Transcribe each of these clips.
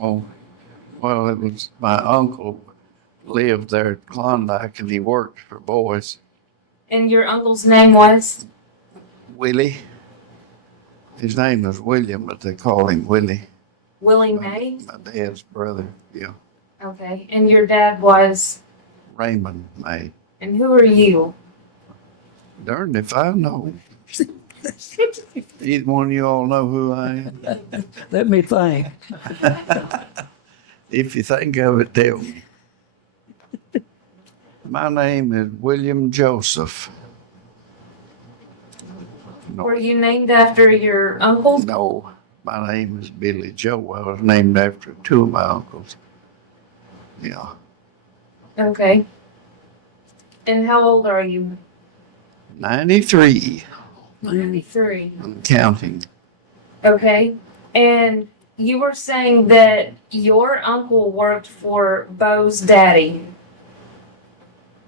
Oh, well, it was my uncle lived there at Klondike and he worked for boys. And your uncle's name was? Willie. His name was William, but they called him Willie. Willie May? My dad's brother, yeah. Okay. And your dad was? Raymond May. And who are you? Darn if I know. Either one of you all know who I am? Let me think. If you think of it, tell me. My name is William Joseph. Were you named after your uncle? No, my name is Billy Joe. I was named after two of my uncles. Yeah, Okay. And how old are you? 93. 93. I'm counting. Okay. And you were saying that your uncle worked for Bo's daddy.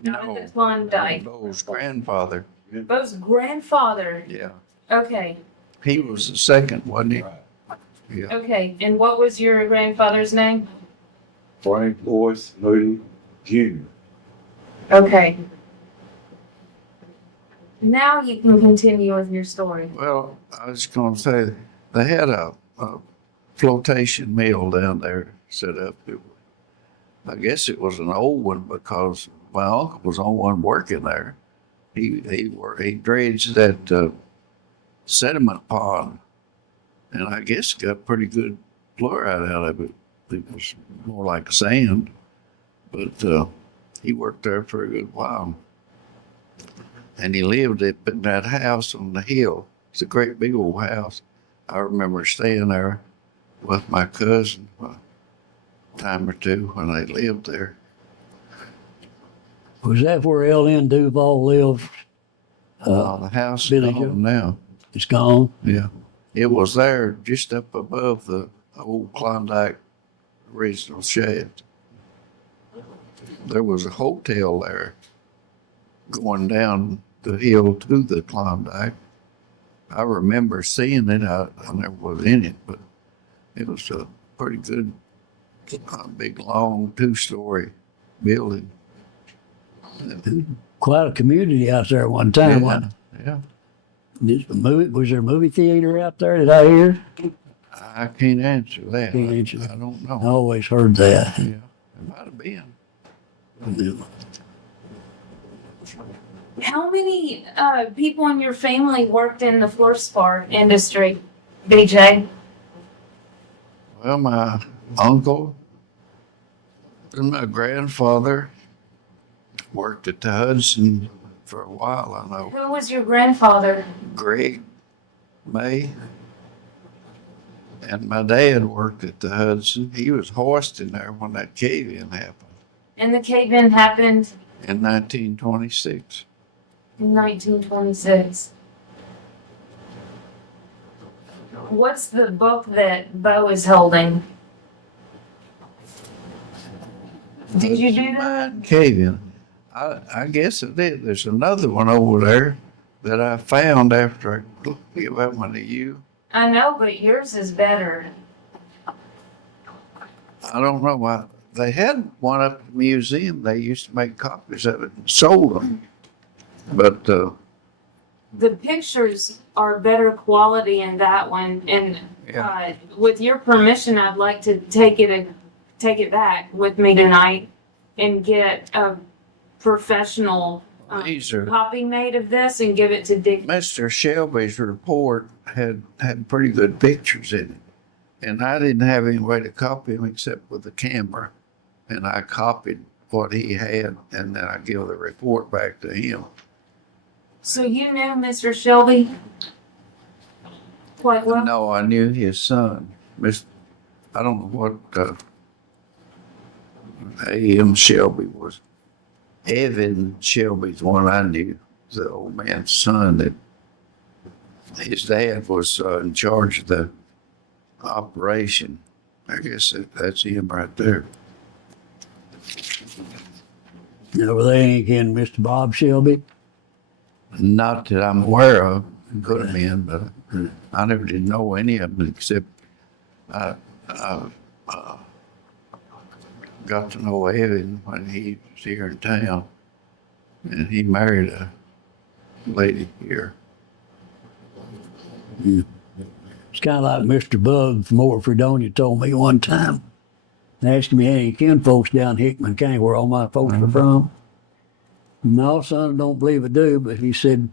Not at the Klondike. Bo's grandfather. Bo's grandfather. Yeah, Okay. he was the second, wasn't he? Yeah. Okay. And what was your grandfather's name? Frank Boyce Moodie Jr. Okay. Now you can continue with your story. Well, I was going to say they had a flotation mill down there set up. I guess it was an old one because my uncle was the only one working there. He dredged that sediment pond, and I guess got pretty good fluoride out of it. It was more like sand, but he worked there for a good while. And he lived up in that house on the hill. It's a great big old house. I remember staying there with my cousin a time or two when they lived there. Was that where L.N. Duval lived? The house is Billy gone Joe? now. It's gone. Yeah. It was there just up above the old Klondike original shaft. There was a hotel there going down the hill to the Klondike. I remember seeing it. I never was in it, but it was a pretty good, big, long, two-story building. Quite a community out there at one time. Yeah, yeah. Was there a movie theater out there? Did I hear? I can't answer that. Can't answer that. I don't I know. always heard that. Yeah, it might have been. How many people in your family worked in the fluorspar industry, BJ? Well, my uncle and my grandfather worked at the Hudson for a while, I know. Who was your grandfather? Greg May. And my dad worked at the Hudson. He was hoisting there when that cave-in happened And the cave-in happened in 1926. in 1926. What's the book that Bo is holding? Did you do that? Mine cave-in. I guess it did. There's another one over there that I found after I gave that one to you. I know, but yours is better. I don't know why. They had one up at the museum. They used to make copies of it and sold them. But The pictures are better quality in that one, and yeah, with your permission, I'd like to take it back with me tonight and get a professional these are copy made of this and give it to Dick. Mr. Shelby's report had pretty good pictures in it, and I didn't have any way to copy them except with the camera, and I copied what he had, and then I give the report back to him. So you knew Mr. Shelby quite well? No, I knew his son, Miss. I don't know what A.M. Shelby was. Evan Shelby's one I knew, the old man's son. That his dad was in charge of the operation. I guess that's him right there. Now, were they any kin Mr. Bob Shelby? Not that I'm aware of. Could have been, but I never did know any of them except I got to know Evan when he was here in town, and he married a lady here. It's kind of like Mr. Bug from over Fredonia told me one time, asking me any kin folks down Hickman County where all my folks are from. No, son, I don't believe I do, but he said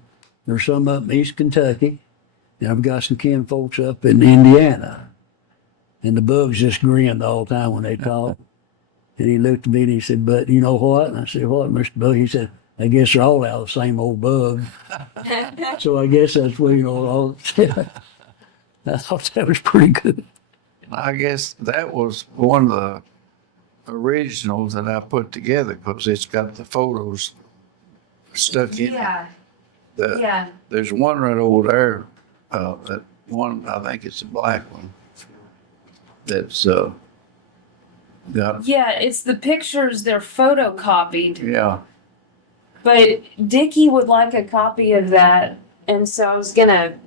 there's some up in East Kentucky, and I've got some kin folks up in Indiana. And the Bugs just grinned all the time when they talked. And he looked at me and he said, but you know what? And I said, what, Mr. Bug? He said, I guess they're all out of the same old bug. So I guess that's what, you know, all. I thought that was pretty good. I guess that was one of the originals that I put together because it's got the photos stuck in it. Yeah, The- yeah. There's one right over there, that one, I think it's a black one, that's got, Yeah, it's the pictures, they're photocopied. yeah, But Dickie would like a copy of that, and so I was gonna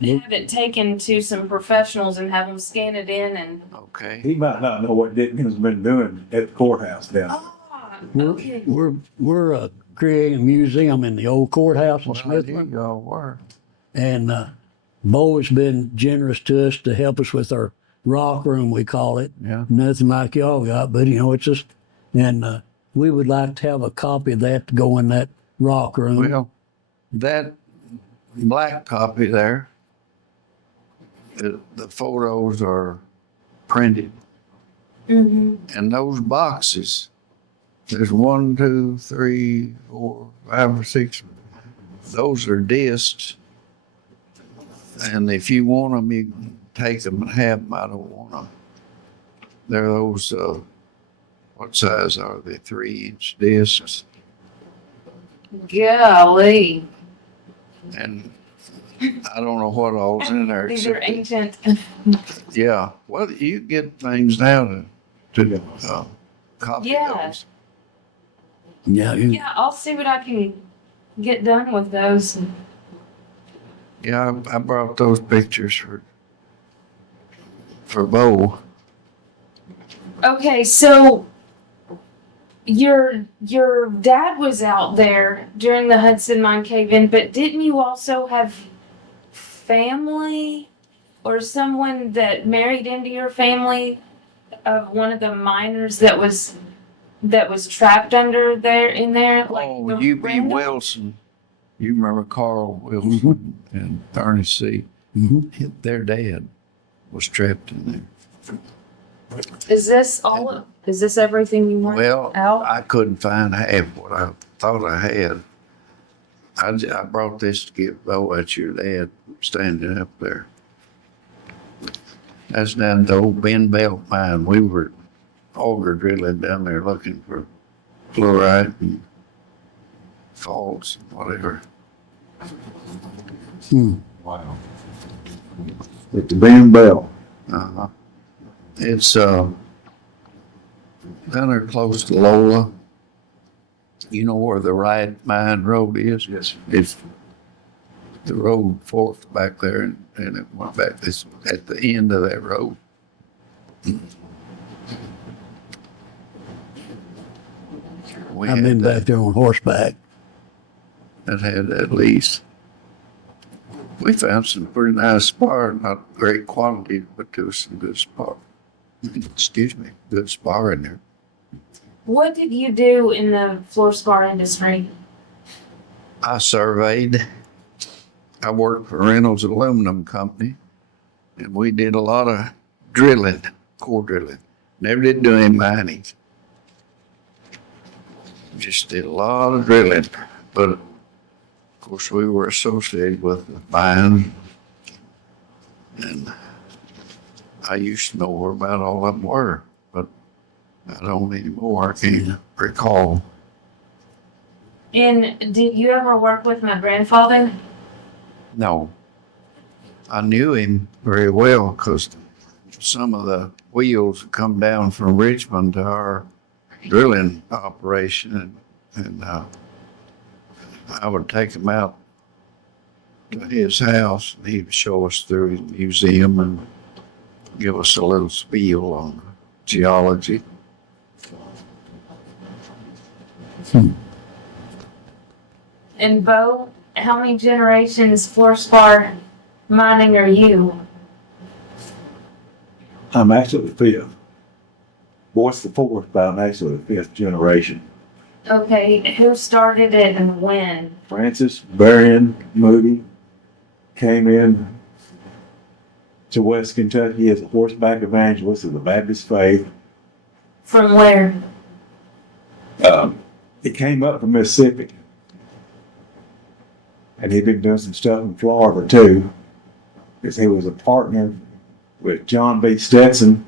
have it taken to some professionals and have them scan it in and. okay. He might not know what Dickens has been doing at the courthouse down there. Ah, We're, okay. we're creating a museum in the old courthouse in Well, there you Smithland. go, were. And Bo has been generous to us to help us with our rock room, we call it. Yeah. Nothing like y'all got, but you know, it's just, and we would like to have a copy of that to go in that rock room. Well, that black copy there, the photos are printed. Mm-hmm. And those boxes, there's 1, 2, 3, 4, 5, or 6. Those are discs. And if you want them, you can take them and have them. I don't want them. They're those, what size are they? 3-inch discs. Golly. And I don't know what all's in there. These are except- ancient. Yeah. Well, you get things now to copy Yeah. those. Yeah, Yeah, I'll see what I can get done with those. Yeah, I brought those pictures for Bo. Okay, so your dad was out there during the Hudson Mine cave-in, but didn't you also have family or someone that married into your family of one of the miners that was trapped under there in there? Like Oh, the U.B. Randall? Wilson. You remember Carl Wilson and Ernest C. Mhm. Their dad was trapped in there. Is this is this everything you want Well, out? I couldn't find half what I thought I had. I brought this to give Bo at your dad standing up there. That's down at the old Ben Belt mine. We were auger drilling down there looking for fluorite and faults and whatever. Wow. At the Ben Bell. Uh-huh. It's down there close to Lola. You know where the right mine road is? Yes. It's the road forked back there and it went back. It's at the end of that road. We I've had been that. back there on horseback. That had that lease. We found some pretty nice spar, not great quality, but there was some good spar. Excuse me, good spar in there. What did you do in the fluorspar industry? I surveyed. I worked for Reynolds Aluminum Company, and we did a lot of drilling, core drilling. Never did do any mining. Just did a lot of drilling, but of course we were associated with the mine, and I used to know where about all of them were, but I don't anymore. I can't recall. And did you ever work with my grandfather? No. I knew him very well because some of the wheels would come down from Richmond to our drilling operation, and I would take him out to his house, and he would show us through his museum and give us a little spiel on geology. And Bo, how many generations Fluorspar mining are you? I'm actually the fifth. Boy's the fourth, but I'm actually the fifth generation. Okay, who started it and when? Francis, Marion, Moodie came in to West Kentucky as a horseback evangelist of the Baptist faith. From where? He came up from Mississippi. And he'd been doing some stuff in Florida too, because he was a partner with John B. Stetson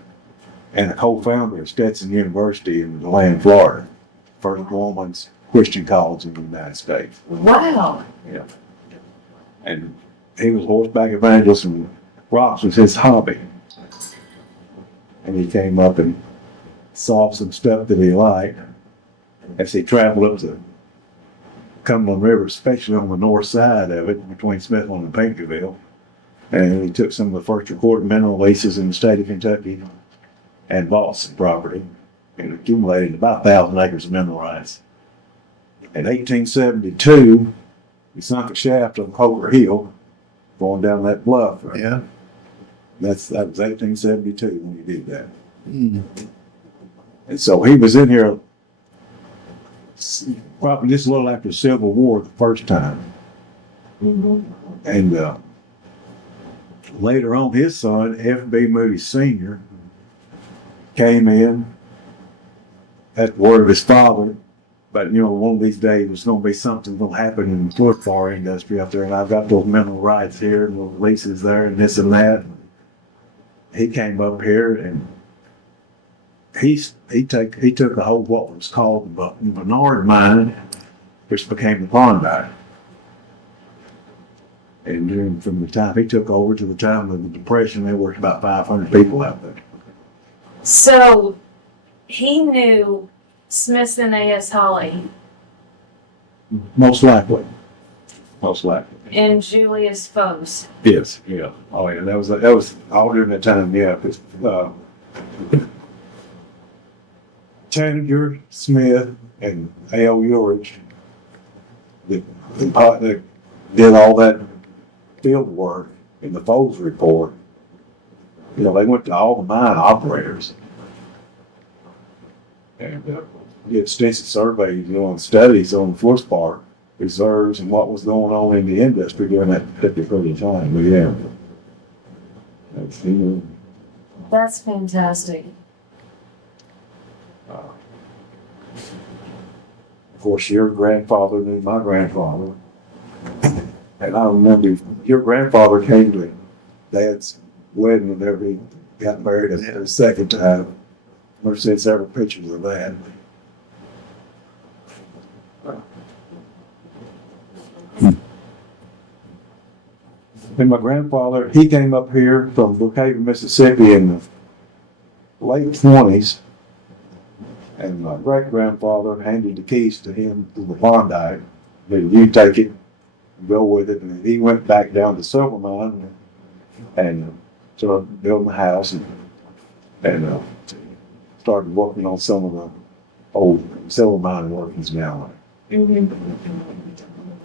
and a co-founder of Stetson University in Atlanta, Florida. First woman's Christian college in the United States. Wow. Yeah. And he was horseback evangelist, and rocks was his hobby. And he came up and saw some stuff that he liked as he traveled up the Cumberland River, especially on the north side of it, between Smithland and Pinkerville. And he took some of the first recorded mineral leases in the state of Kentucky and bought some property and accumulated about 1,000 acres of mineral rights. In 1872, he sunk a shaft on Coker Hill, going down that bluff. Yeah. That was 1872 when he did that. Mm. And so he was in here probably just a little after the Civil War the first time. And later on, his son, F.B. Moody Sr., came in at the word of his father. But, you know, one of these days there's going to be something going to happen in the Fluorspar industry up there. And I've got those mineral rights here and those leases there and this and that. He came up here and he took a whole what was called the Bernard Mine, which became the Klondike. And from the time he took over to the time of the Depression, there were about 500 people out there. So he knew Smithson A.S. Hawley Most likely. Most likely. and Julius Fose. Yes. Yeah. Oh yeah. That was all during that time. Yeah. Tanager, Smith, and A.L. Urich, the partner did all that field work in the Foles report. You know, they went to all the mine operators and did extensive surveys, you know, and studies on the Fluorspar reserves and what was going on in the industry during that particular time. But yeah, that's, you know, That's fantastic. of course, your grandfather knew my grandfather. And I remember your grandfather came to Dad's wedding whenever he got married at the second time. I've seen several pictures of that. And my grandfather, he came up here from Brookhaven, Mississippi in the late 20s. And my great-grandfather handed the keys to him to the Klondike. You take it, go with it. And he went back down to Silver Mine and started building a house and started working on some of the old Silver Mine workings now. I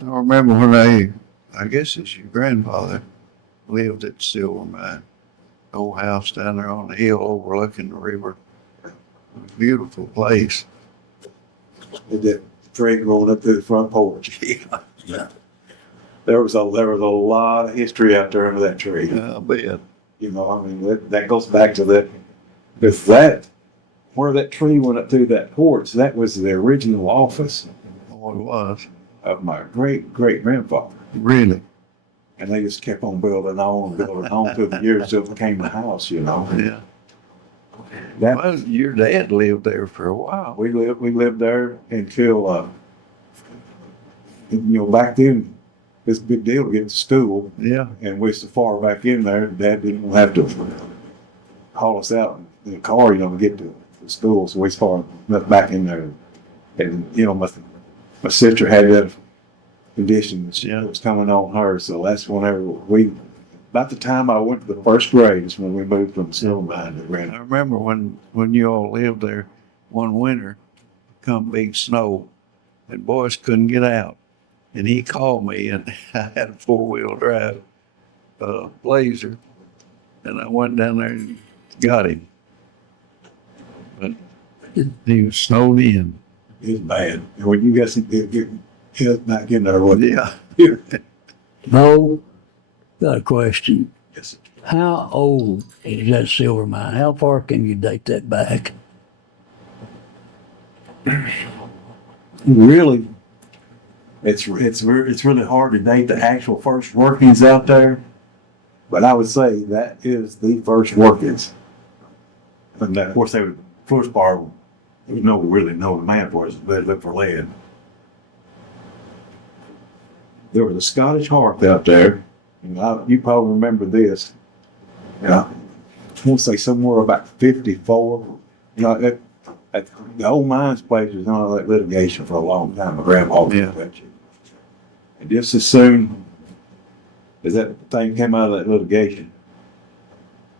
remember when I guess it's your grandfather, lived at Silver Mine. Old house down there on the hill overlooking the river. Beautiful place. With that tree growing up through the front porch. Yeah. There was a lot of history out there under that tree. I bet. You know, I mean, that goes back to that, because that, where that tree went up through that porch, that was the original office Oh, it was. of my great-great-grandfather. Really? And they just kept on building on through the years till it became the house, you know. Yeah. That, Well, your dad lived there for a while. we lived there until, you know, back then, it's a big deal to get to school. Yeah. And we was so far back in there, Dad didn't have to haul us out in the car, you know, to get to school. So we was far enough back in there. And, you know, my sister had that condition that was coming on her. So that's whenever about the time I went to the first grade is when we moved from Silver Mine to I Grand. remember when you all lived there one winter, come big snow, and boys couldn't get out. And he called me, and I had a 4-wheel drive Blazer, and I went down there and got him. But he was snowed in. It's bad. And when you got some, get back in there with Yeah. Bo, got a question. Yes. How old is that silver mine? How far can you date that back? Really, it's really hard to date the actual first workings out there, but I would say that is the first workings. And of course, they would Fluorspar. There was really no demand for it. They looked for lead. There was a Scottish hearth out there, and you probably remember this. Yeah, I want to say somewhere about 54. You know, at the old mines place was on that litigation for a long time. My grandpa was Yeah. that shit. And just as soon as that thing came out of that litigation,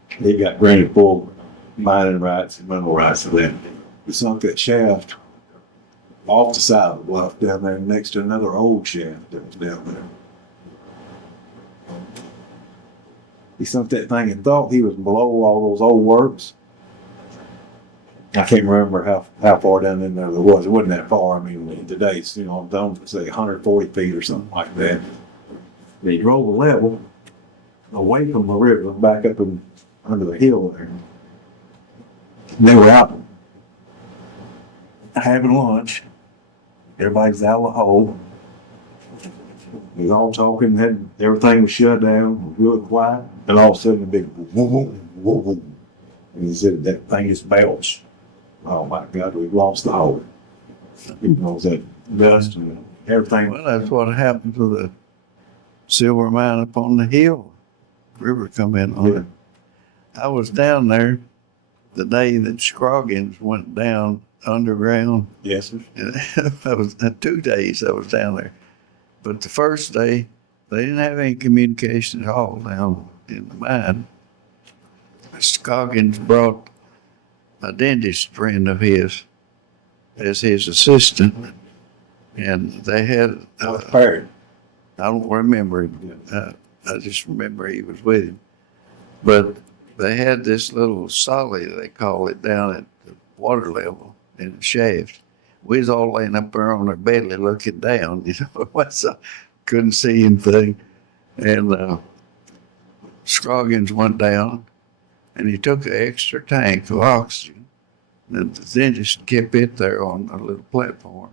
he got granted full mining rights and mineral rights to that. We sunk that shaft off the side of the bluff down there next to another old shaft that was down there. He sunk that thing and thought he was below all those old works. I can't remember how far down in there was. It wasn't that far. I mean, today's, don't say 140 feet or something like that. And he drove a level away from the river, back up under the hill there. And they were out having lunch. Everybody's out of the hole. We was all talking, everything was shut down, really quiet, and all of a sudden a big whoop, whoop, whoop, whoop. And he said, that thing just belched. Oh my God, we've lost the hole. That dust and everything. Well, that's what happened to the silver mine up on the hill. River come in on it. I was down there the day that Scroggins went down underground. Yes, sir. And I was 2 days I was down there. But the first day, they didn't have any communication at all down in the mine. Scoggins brought a dentist friend of his as his assistant, and they had, Perry. I don't remember him. I just remember he was with him. But they had this little solly, they call it, down at the water level in the shaft. We was all laying up there on our belly looking down, so couldn't see anything. And Scroggins went down, and he took an extra tank of oxygen, and the dentist kept it there on a little platform.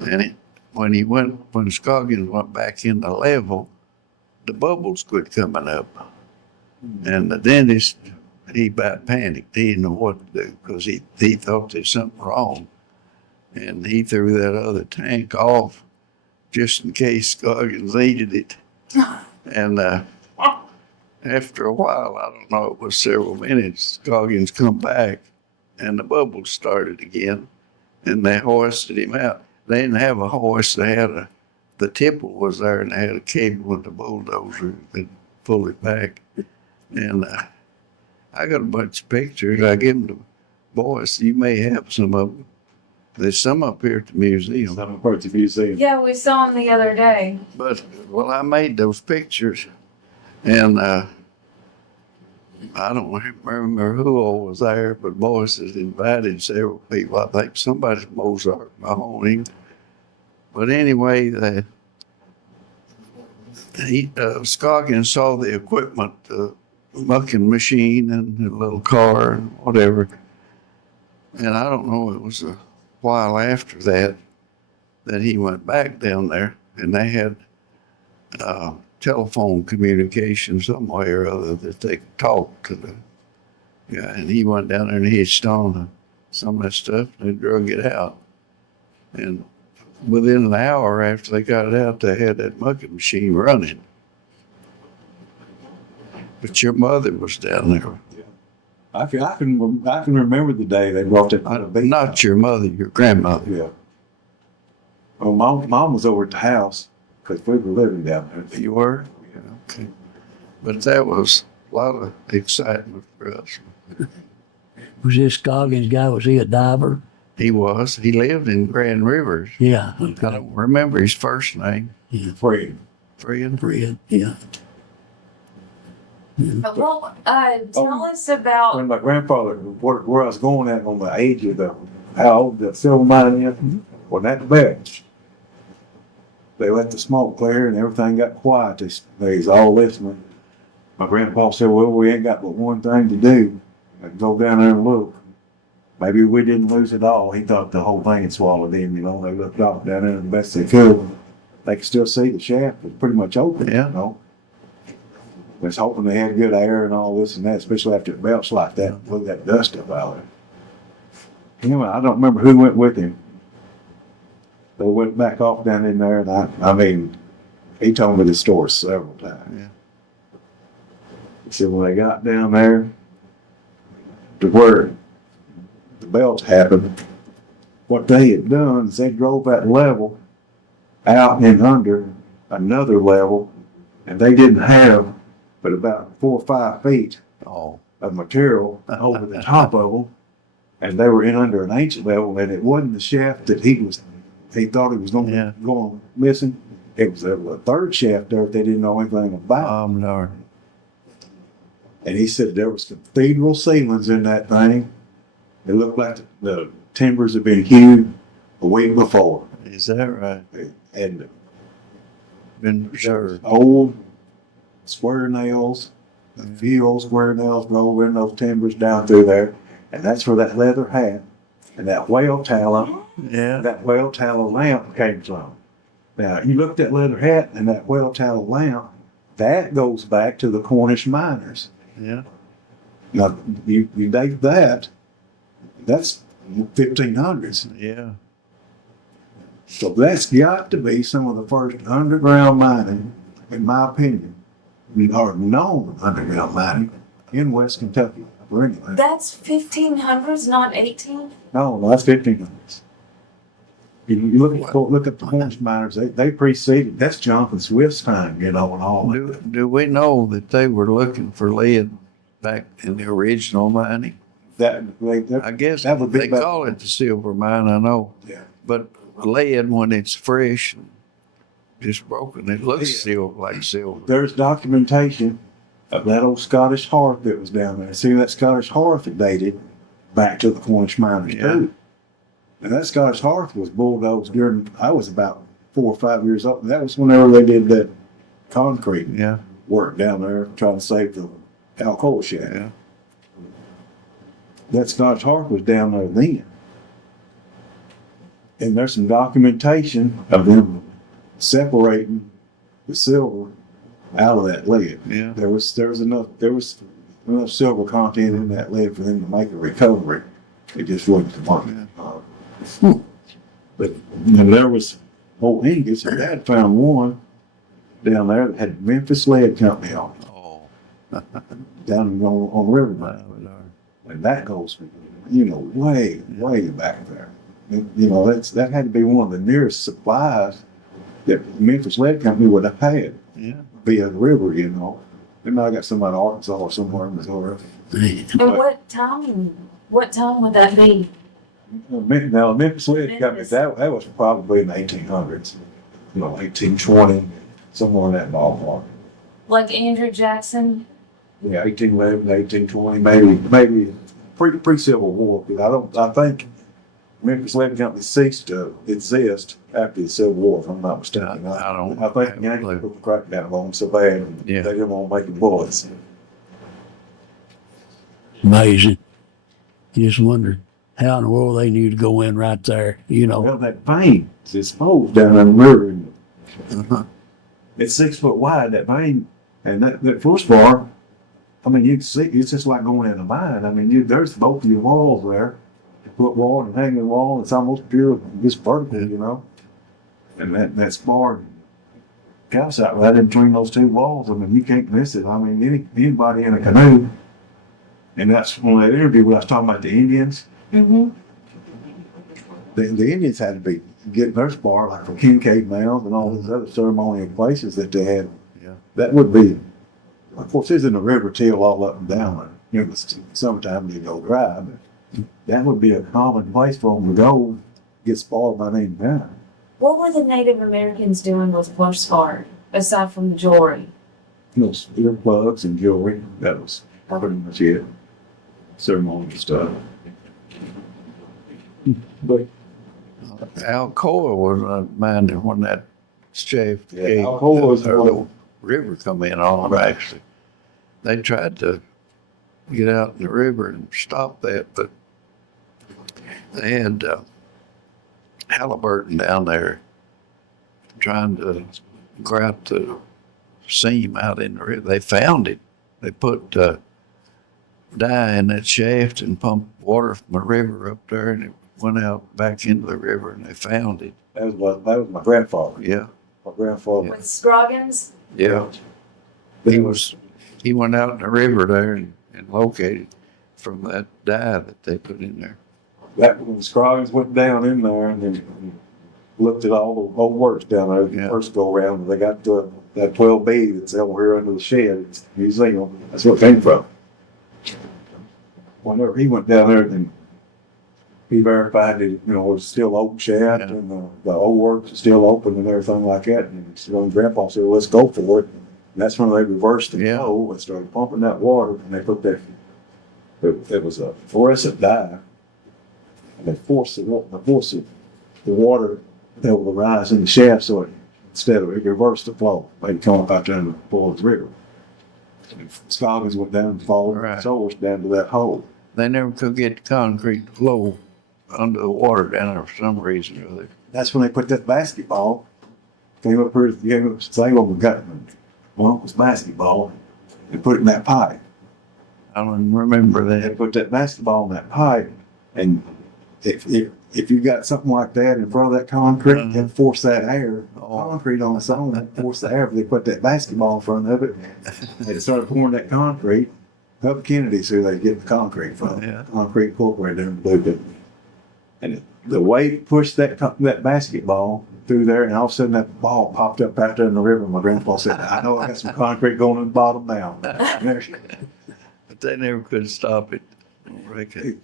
And when Scroggins went back in the level, the bubbles quit coming up. And the dentist, he about panicked. He didn't know what to do because he thought there's something wrong. And he threw that other tank off just in case Scoggins needed it. And after a while, I don't know, it was several minutes, Scoggins come back and the bubbles started again, and they hoisted him out. They didn't have a hoist, they had the tipple was there, and they had a cable with the bulldozer that pulled it back. And I got a bunch of pictures. I give them to boys. You may have some of them. There's some up here at the museum. Some of the museum. Yeah, we saw him the other day. But, well, I made those pictures, and I don't remember who all was there, but boys has invited several people. I think somebody's Mozart Mahoney. But anyway, Scoggins saw the equipment, the mucking machine and the little car and whatever. And I don't know, it was a while after that he went back down there, and they had telephone communication some way or other that they could talk to the guy. And he went down there and hitched on some of that stuff, and they drug it out. And within an hour after they got it out, they had that mucking machine running. But your mother was down there. I can remember the day they brought that. Not your mother, your grandmother. Yeah. Well, mom was over at the house because we were living down there. You were? Yeah, okay. But that was a lot of excitement for us. Was this Scoggins guy, was he a diver? He was. He lived in Grand Rivers. Yeah. I don't remember his first name. Fred. Fred. Fred, yeah. Well, tell us When about, my grandfather, where I was going at on the age of how old the silver mine is, wasn't that the best. They let the smoke clear and everything got quiet. They was all listening. My grandpa said, well, we ain't got but one thing to do. Go down there and look. Maybe we didn't lose it all. He thought the whole thing had swallowed in, you know. They looked off down there the best they could. They could still see the shaft was pretty much open, Yeah. you know. I was hoping they had good air and all this and that, especially after it melts like that, blew that dust up out of it. Anyway, I don't remember who went with him. They went back off down in there, and I mean, he told me the story several times. Yeah. He said when they got down there to where the belts happened, what they had done is they drove that level out and under another level, and they didn't have but about 4 or 5 feet Oh. of material over the top of them, and they were in under an ancient level, and it wasn't the shaft that he thought he was Yeah. going missing. It was a third shaft there that they didn't know anything about. No. And he said there was cathedral ceilings in that thing. It looked like the timbers had been hewed a week before. Is that right? And Been preserved. old square nails, a few old square nails drove in those timbers down through there. And that's where that leather hat and that whale tallow, Yeah. that whale tallow lamp came from. Now, you look at that leather hat and that whale tallow lamp, that goes back to the Cornish miners. Yeah. Now, you date that, that's 1500s. Yeah. So that's got to be some of the first underground mining, in my opinion, or known underground mining in West Kentucky. Or anyway. that's 1500s, not 18? No, that's 1500s. You look at the Cornish miners, they preceded, that's Jonathan Swift's time, you know, and all that. Do we know that they were looking for lead back in the original mining? I guess that would be they about- call it the silver mine, I know. Yeah. But lead, when it's fresh, just broken, it looks Yeah. like silver. There's documentation of that old Scottish hearth that was down there. See, that Scottish hearth is dated back to the Cornish miners Yeah. too. And that Scottish hearth was bulldozed during, I was about 4 or 5 years old. That was whenever they did that concrete Yeah. work down there trying to save the Alcoa shaft. Yeah. That Scottish hearth was down there then. And there's some documentation of them separating the silver out of that lead. Yeah. There was enough silver content in that lead for them to make a recovery. It just wasn't the money. But there was old ingots, and Dad found one down there that had Memphis Lead Company on it, Oh. down on Riverbank. My Lord. And that goes, way back there. You know, that had to be one of the nearest supplies that Memphis Lead Company would have had Yeah. via the river, you know. They might have got some out of Arkansas or somewhere in Missouri. And what time would that be? Now, Memphis Lead Company, Memphis. that was probably in the 1800s, 1820, somewhere in that ballpark. Like Andrew Jackson? Yeah, 1811, 1820, maybe pre-Civil War, because I think Memphis Lead Company ceased to exist after the Civil War, if I'm not mistaken. I don't I think have the a Yankees clue. put the crackdown on them so bad, Yeah. they didn't want to make bullets. Amazing. You just wonder how in the world they knew to go in right there, Well, that vein is exposed down in the river. And Uh-huh. it's 6 foot wide, that vein, and that Fluorspar, I mean, you can see, it's just like going in a mine. I mean, there's both of your walls there, foot wall and hanging wall. It's almost pure, just vertical, And that spar calcite right in between those two walls. I mean, you can't miss it. I mean, anybody in a canoe, and that's when that interview when I was talking about the Indians. Mm-hmm. The Indians had to be getting their spar like from Kincaid Mounds and all these other ceremonial places that they had. Yeah. That would be, of course, it's in the river till all up and down. It was summertime, you go dry, but that would be a common place for them to go, get spoiled by name down. What were the Native Americans doing with Fluorspar aside from jewelry? Those earplugs and jewelry, that was pretty much it. Ceremonial stuff. But Alcoa was minding when that shaft Yeah, gate, Alcoa was or one- the river come in on them, actually. They tried to get out in the river and stop that, but they had Halliburton down there trying to grout the seam out in the river. They found it. They put dye in that shaft and pumped water from the river up there, and it went out back into the river, and they found it. that was my grandfather. Yeah, My grandfather. With Scroggins? yeah. He went out in the river there and located from that dye that they put in there. That when the Scroggins went down in there and then looked at all the old works down there, the Yeah. first go around, they got that 12B that's over here under the shed, it's a museum. That's what it came from. Whenever he went down there, then he verified that, it was still open shaft Yeah. and the old works is still open and everything like that. And so Grandpa said, well, let's go for it. And that's when they reversed the Yeah. flow and started pumping that water, and they put that, it was a fluorescent dye. And they forced the water able to rise in the shaft, so instead of it reversed the flow, they'd come up out there in the Boys River. And Scoggins went down and followed Right. the source down to that hole. They never could get concrete to flow under the water down there for some reason or other. That's when they put that basketball, came up here, came up, same one we got, one was basketball, and put it in that pipe. I don't remember They that. put that basketball in that pipe, and if you got something like that in front of that concrete, Mhm. and force that air, Oh. concrete on its own, force the air, but they put that basketball in front of it, and they started pouring that concrete. Up Kennedy's who they get the concrete from. Yeah. Concrete Incorporated in Bluefield. And the weight pushed that basketball through there, and all of a sudden that ball popped up out there in the river. My grandpa said, I know I got some concrete going in the bottom now. But they never could stop it. Break it.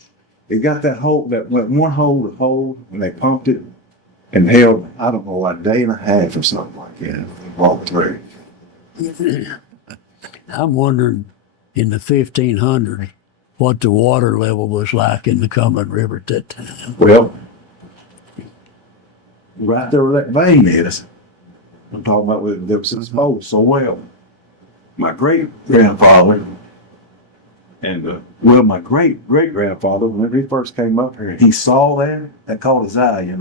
It got that hole, that went one hole to hole, and they pumped it and held, I don't know, a day and a half or something like that. Yeah. They walked through. I'm wondering in the 1500s what the water level was like in the Cumberland River at that time. Well, right there where that vein is, I'm talking about where it was exposed so well. My great grandfather and my great great grandfather, whenever he first came up here, he saw that caught his eye.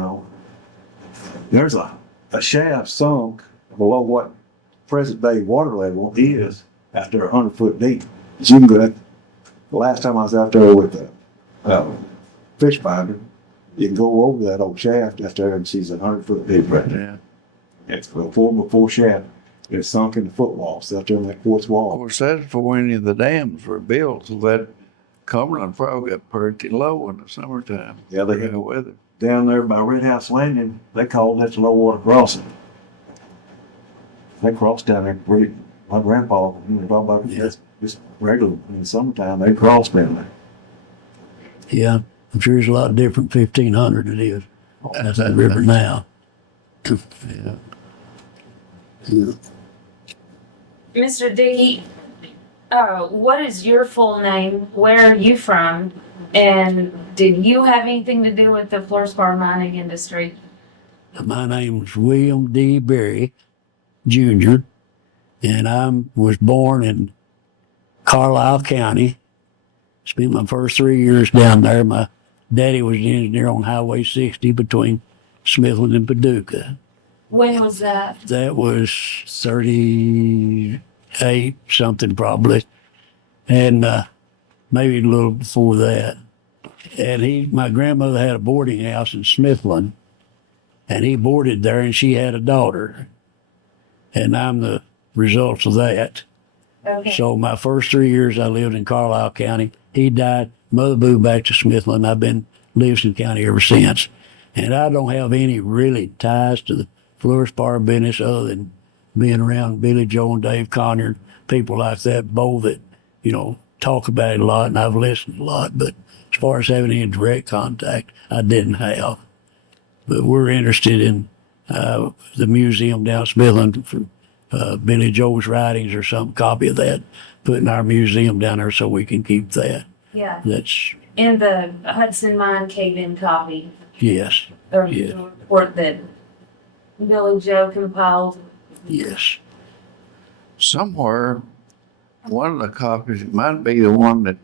There's a shaft sunk below what present day water level is after 100 foot deep. But you can go. The last time I was out there with the fish finder, you can go over that old shaft out there and see it's 100 foot deep right there. Yeah. It's before shaft. It's sunk in the footwalls out there in that quartz Of wall. course, that's before any of the dams were built, so that Cumberland probably got pretty low in the summertime. Yeah, they Bad had weather. down there by Red House Landing. They called that the low water crossing. They crossed down there. My grandpa, that's just regular in the summertime. They crossed down there. Yeah, I'm sure it's a lot different 1500 it is. That's the river now. Yeah. Yeah. Mr. Dickie, what is your full name? Where are you from? And did you have anything to do with the fluorspar mining industry? My name's William D. Berry, Jr., and I was born in Carlisle County. Spent my first 3 years down there. My daddy was an engineer on Highway 60 between Smithland and Paducah. When was that? That was 38 something probably, and maybe a little before that. And my grandmother had a boarding house in Smithland, and he boarded there, and she had a daughter, and I'm the results of that. Okay. So my first 3 years I lived in Carlisle County. He died. Mother moved back to Smithland. I've been Livingston County ever since, and I don't have any really ties to the fluorspar business other than being around Billy Joe and Dave Conyer, people like that, both that, talk about it a lot and I've listened a lot, but as far as having any direct contact, I didn't have. But we're interested in the museum down at Smithland for Billy Joe's writings or some copy of that, put in our museum down there so we can keep that. Yeah. That's, In the Hudson Mine cave-in copy, yes, or Yeah. the report that Billy Joe compiled. yes. Somewhere, one of the copies, it might be the one that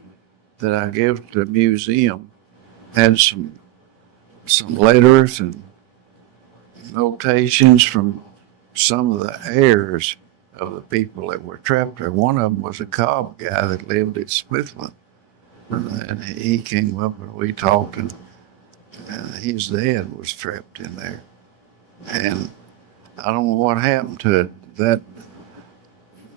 I gave to the museum, had some letters and notations from some of the heirs of the people that were trapped there. One of them was a Cobb guy that lived at Smithland. And he came up and we talked, and his dad was trapped in there. And I don't know what happened to it. That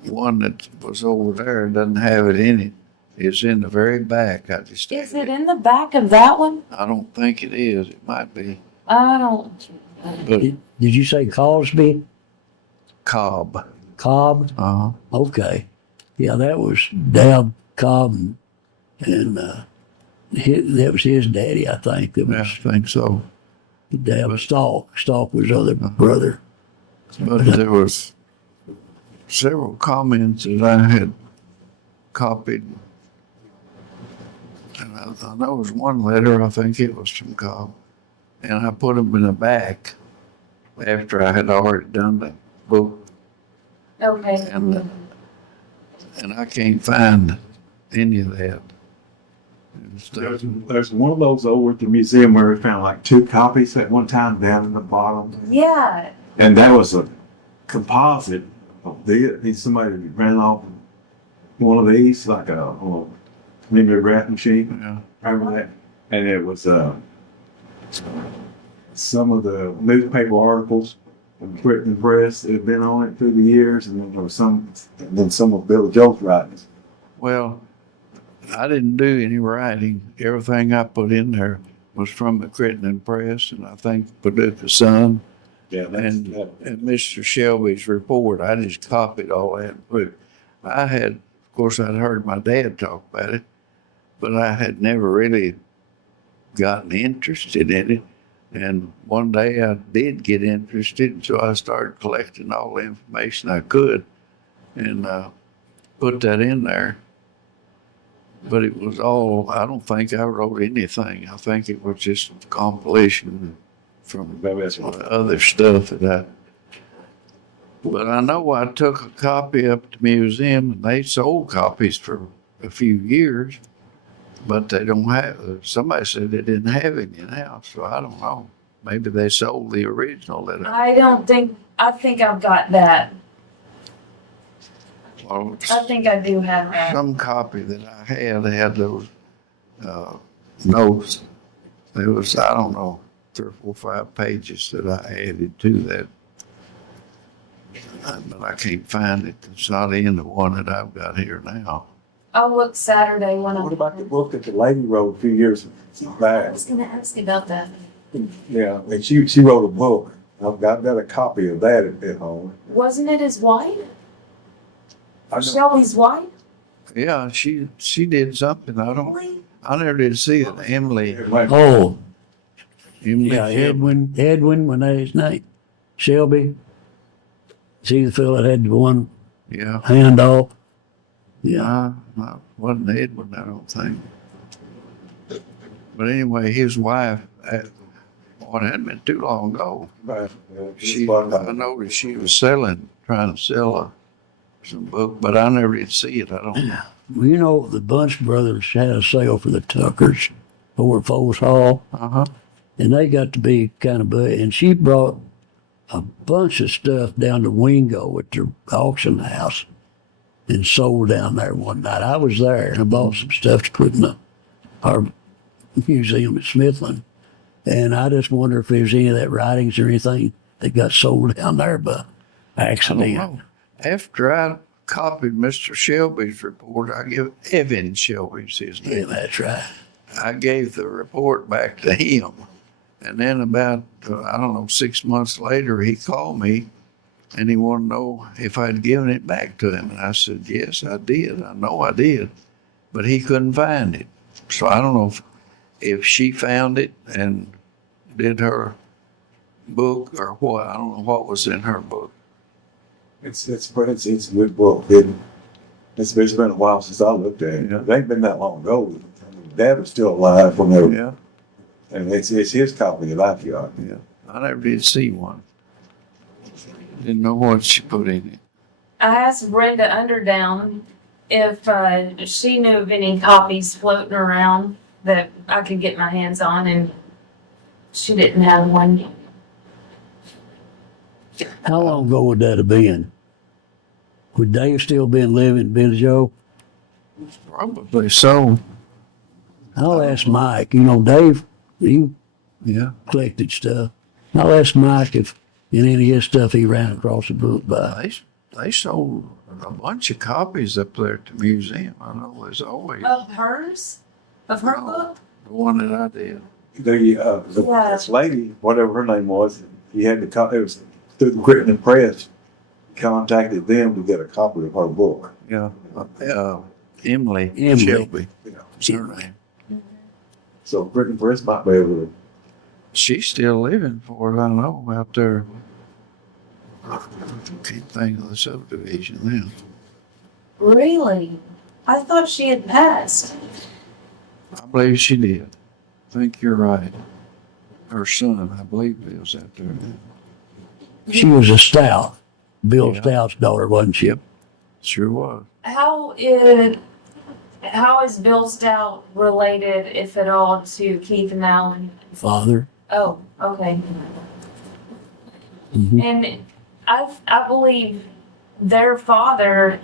one that was over there doesn't have it in it. It's in the very back. Is it in the back of that one? I don't think it is. It might be. I don't. But Did you say Cosby? Cobb. Cobb? Uh-huh. Okay. Yeah, that was Dab Cobb, and that was his daddy, I think. That Yeah, I was think so. Dab Stalk. Stalk was other brother. But there was several comments that I had copied. And I know there was one letter, I think it was from Cobb. And I put them in the back after I had already done the book. Okay. And I can't find any of that. There's one of those over at the museum where we found like 2 copies at one time down in the bottom. Yeah. And that was a composite of somebody ran off one of these, like a mimeograph machine. Yeah. Remember that? And it was some of the newspaper articles from Britain Press that had been on it through the years, and then there was some of Billy Joe's writings. Well, I didn't do any writing. Everything I put in there was from the Crittenden Press, and I think Paducah Sun, Yeah, and Mr. Shelby's report. I just copied all that and put it. Of course, I'd heard my dad talk about it, but I had never really gotten interested in it. And one day I did get interested, and so I started collecting all the information I could and put that in there. But it was all, I don't think I wrote anything. I think it was just a compilation from other stuff but I know I took a copy up to the museum, and they sold copies for a few years, but they don't have, somebody said they didn't have any now, so I don't know. Maybe they sold the original. I think I've got that. Well, I think I do have that. some copy that I had those notes. There was, I don't know, 3 or 4 or 5 pages that I added to that. But I can't find it. It's not in the one that I've got here now. I'll look Saturday when What I'm. about the book that the lady wrote a few years I back? was gonna ask you about that. Yeah, and she wrote a book. I've got a copy of that at home. Wasn't it his wife? I know. Shelby's wife? Yeah, she did something. I never did see it. Emily Oh, Emily yeah, Shelby. Edwin, when that his name. Shelby. See the fellow that had the one Yeah. hand off? Yeah. Wasn't Edwin, I don't think. But anyway, his wife, it hadn't been too long ago. Right. I noticed she was trying to sell some book, but I never did see it. I don't know. Well, you know, the Bunch brothers had a sale for the Tuckers over at Foles Hall, Uh-huh. and they got to be kind of big. And she brought a bunch of stuff down to Wingo at the auction house and sold down there one night. I was there, and I bought some stuff to put in our museum at Smithland. And I just wonder if there's any of that writings or anything that got sold down there by I don't accident. know. After I copied Mr. Shelby's report, Evan Shelby's his Yeah, name. that's right. I gave the report back to him. And then about, 6 months later, he called me and he wanted to know if I'd given it back to him. And I said, yes, I did. I know I did. but he couldn't find it. So I don't know if she found it and did her book or what. I don't know what was in her book. It's a good book. It's been a while since I looked at it. Yeah. It ain't been that long ago. I mean, Dad was still alive when they were, Yeah, and it's his copy that I got. yeah. I never did see one. Didn't know what she put in it. I asked Brenda Underdown if she knew of any copies floating around that I could get my hands on, and she didn't have one. How long ago would that have been? Would Dave still been living, Billy Joe? Probably so. I'll ask Mike. You know, Dave, he Yeah. collected stuff. I'll ask Mike if in any of his stuff he ran across a book by. They sold a bunch of copies up there at the museum. I know there's always Of hers? Of her No. book? the one that I did. Yeah. This lady, whatever her name was, he had to it was through the Crittenden Press. Contacted them to get a copy of her book. Yeah. Emily Emily. Shelby. You know, That's her name. so Crittenden Press might be able to. She's still living for it, I know, out there. I can't think of the subdivision now. Really? I thought she had passed. I believe she did. I think you're right. Her son, I believe, lives out there now. She was a Stout, Bill Yeah. Stout's daughter, wasn't she? Yep. Sure was. How is Bill Stout related, if at all, to Keith and Alan? Father. Oh, okay. Mhm. And I believe their father,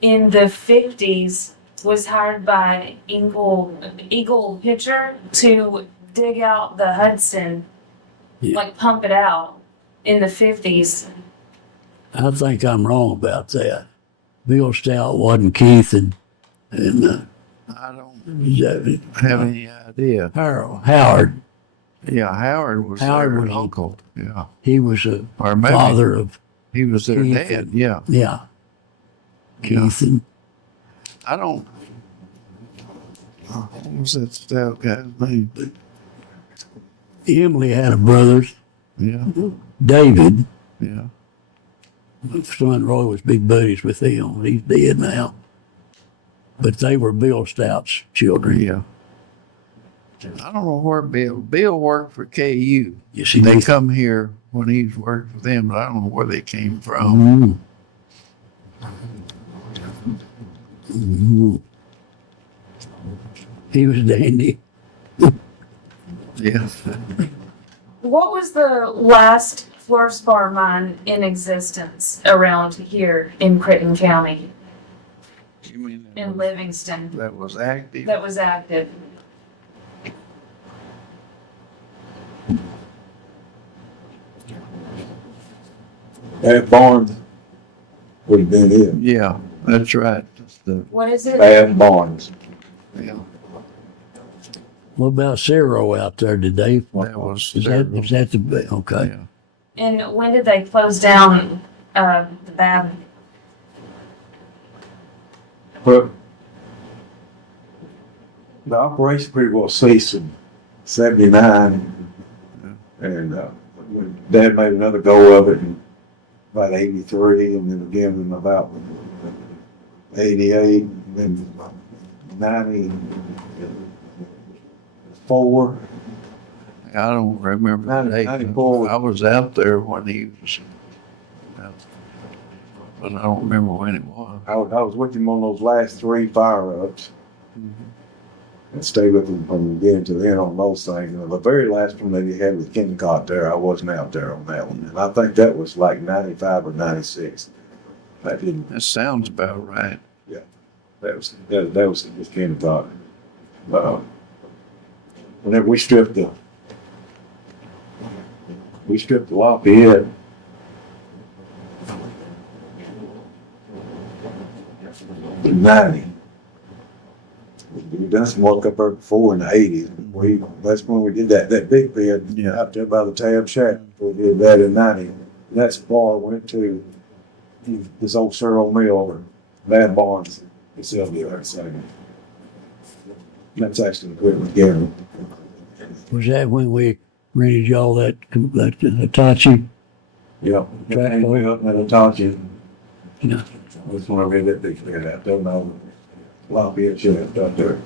in the 50s, was hired by Eagle Pitcher to dig out the Hudson, Yeah. like pump it out in the 50s. I think I'm wrong about that. Bill Stout wasn't Keith and I don't have any idea. Howard. Yeah, Howard was Howard their was- uncle. Yeah. He was a Or maybe father of, he was their Keith dad. Yeah. yeah. Keith and I don't. What was that stout guy's name? Emily had a brother, Yeah. David. Yeah. Son Roy was big buddies with him. He's dead now. But they were Bill Stout's children. Yeah. I don't know where Bill worked for KU. You see, They come here when he's worked with them, but I don't know where they came from. He was dandy. Yeah. What was the last fluorspar mine in existence around here in Crittenden County, You mean in Livingston, that was active? that was active? That Barnes would have been it. Yeah, that's right. That's the What is it? Bad Barnes. yeah. What about Cero out there today? That was Is that the, okay. yeah. And when did they close down the Bab? But the operation pretty well ceased in '79, and when Dad made another go of it in about '83, and then again in about '88, and then '94. I don't remember the date. 94. I was out there when he was out, but I don't remember when it was. I was with him on those last 3 fire-ups. And stayed with him from the beginning to the end on those things. And the very last one that he had with Klondike there, I wasn't out there on that one. And I think that was like '95 or '96. That didn't. That sounds about right. That was with Klondike. Whenever we stripped the Lafayette. In '90. We've done some work up there before in the '80s. That's when we did that big bid Yeah. out there by the Tab Shack. We did that in '90. That's far went to this old Cyril Mill or Bad Barnes It's LDR, so that's actually equipment, Gary. Was that when we rented y'all that Hitachi? Yep. Track And we up at Hitachi. Yeah. Was one of that big figure out there, no, Lafayette shit up there.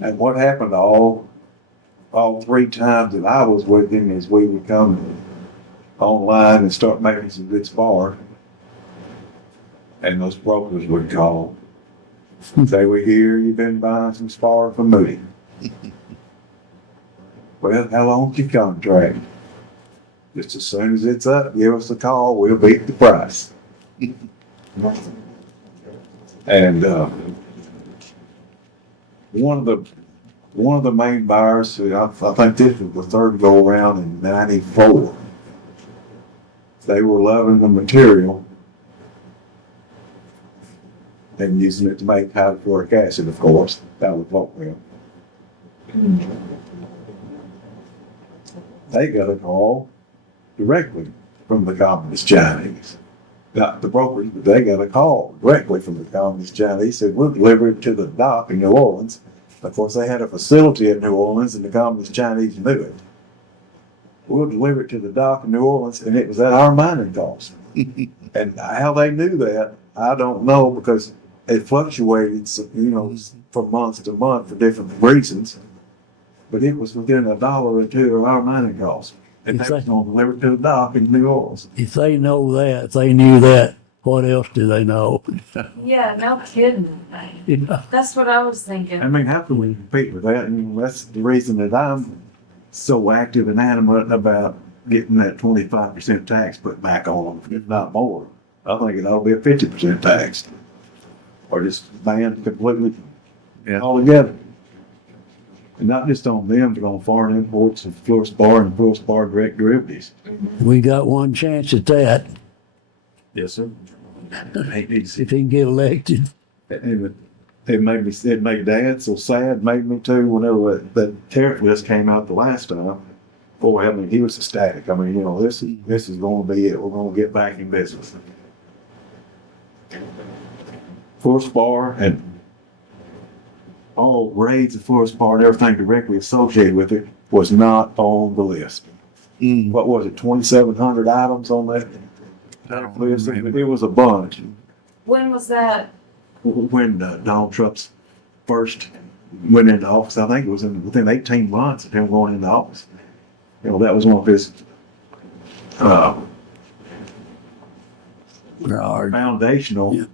And what happened all three times that I was with him is we would come online and start making some good spar. And those brokers would call. Say, we hear you've been buying some spar from Moodie. Well, how long's your contract? Just as soon as it's up, give us a call, we'll beat the price. And one of the main buyers, I think this was the third go around in '94. They were loving the material and using it to make hydrochloric acid, of course. That was what we. They got a call directly from the Communist Chinese. Not the brokers, but they got a call directly from the Communist Chinese. Said, we'll deliver it to the dock in New Orleans. Of course, they had a facility in New Orleans, and the Communist Chinese knew it. We'll deliver it to the dock in New Orleans, and it was at our mining cost. And how they knew that, I don't know, because it fluctuated, from month to month for different reasons. But it was within $1 or $2 of our mining costs. And they was going to deliver it to the dock in New Orleans. If they know that, if they knew that, what else do they know? Yeah, no kidding. You know? That's what I was thinking. I mean, how can we compete with that? And that's the reason that I'm so active and animate about getting that 25% tax put back on them, if not more. I think it ought to be a 50% tax. Or just banned completely altogether. And not just on them, but on foreign imports of fluorspar and fluorspar direct derivatives. We got one chance at that Yes, sir. if he can get elected. It made Dad so sad, made me too, whenever that tariff list came out the last time. Boy, I mean, he was ecstatic. I mean, this is going to be it. We're going to get back in business. Fluorspar and all grades of fluorspar and everything directly associated with it was not on the list. What was it, 2,700 items on that list? It was a bunch. When was that? When Donald Trump's first went into office, I think it was within 18 months of him going into office. That was one of his foundational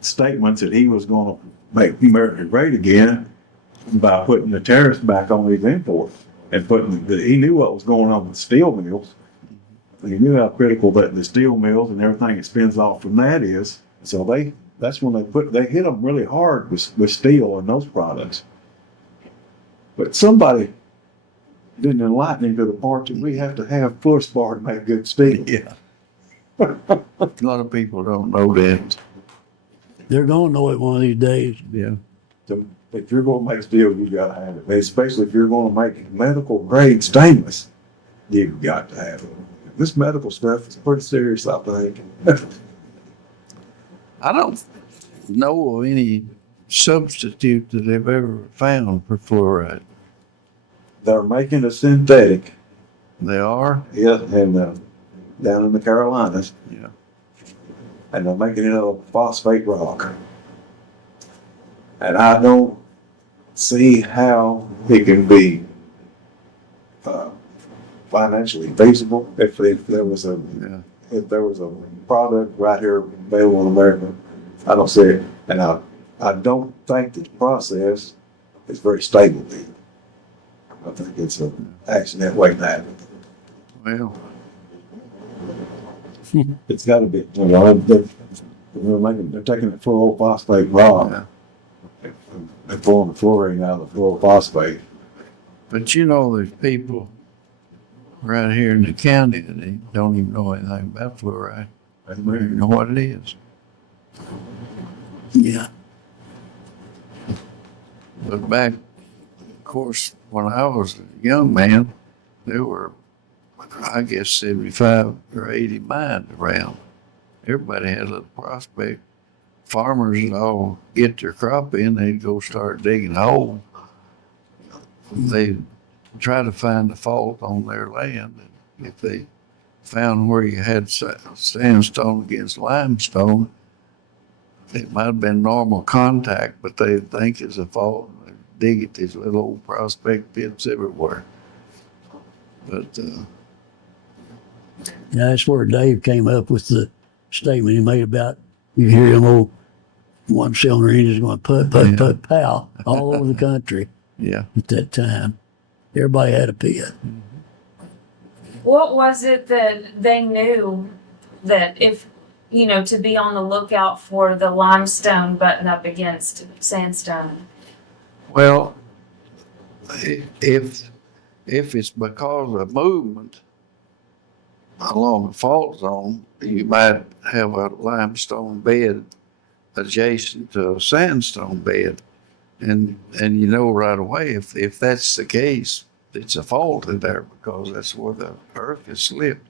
statements that he was going to make America great again by putting the tariffs back on these imports and he knew what was going on with steel mills. He knew how critical that the steel mills and everything that spins off from that is. So that's when they hit them really hard with steel and those products. But somebody didn't enlighten him to the part that we have to have fluorspar to make good steel. Yeah. A lot of people don't know that. They're going to know it one of these days. Yeah. So if you're going to make steel, you got to have it. Especially if you're going to make medical grade stainless, you've got to have it. This medical stuff is pretty serious, I think. I don't know of any substitute that they've ever found for fluoride. They're making a synthetic. They are? Yeah, and down in the Carolinas. Yeah. And they're making it out of phosphate rock. And I don't see how it can be financially feasible if there was a product right here available in America. I don't see it, and I don't think that the process is very stable either. I think it's an accident waiting to happen. Well, It's got to be. They're taking it fluorophosphate rock. Yeah. They're pulling the fluorine out of the fluorophosphate. but there's people right here in the county that they don't even know anything about fluoride. They don't even know what it is. Yeah. But back, of course, when I was a young man, there were, I guess, 75 or 80 mines around. Everybody had a little prospect farmers would all get their crop in, they'd go start digging a hole. They'd try to find the fault on their land. And if they found where you had sandstone against limestone, it might have been normal contact, but they think it's a fault. They dig at these little old prospect pits everywhere. But That's where Dave came up with the statement he made about you hear them old one-cylinder engines going put, pow, all over the country yeah, at that time. Everybody had a pit. What was it that they knew that if, to be on the lookout for the limestone button up against sandstone? well, if it's because of movement along the fault zone, you might have a limestone bed adjacent to a sandstone bed. And you know right away if that's the case, it's a fault in there because that's where the earth is slipped.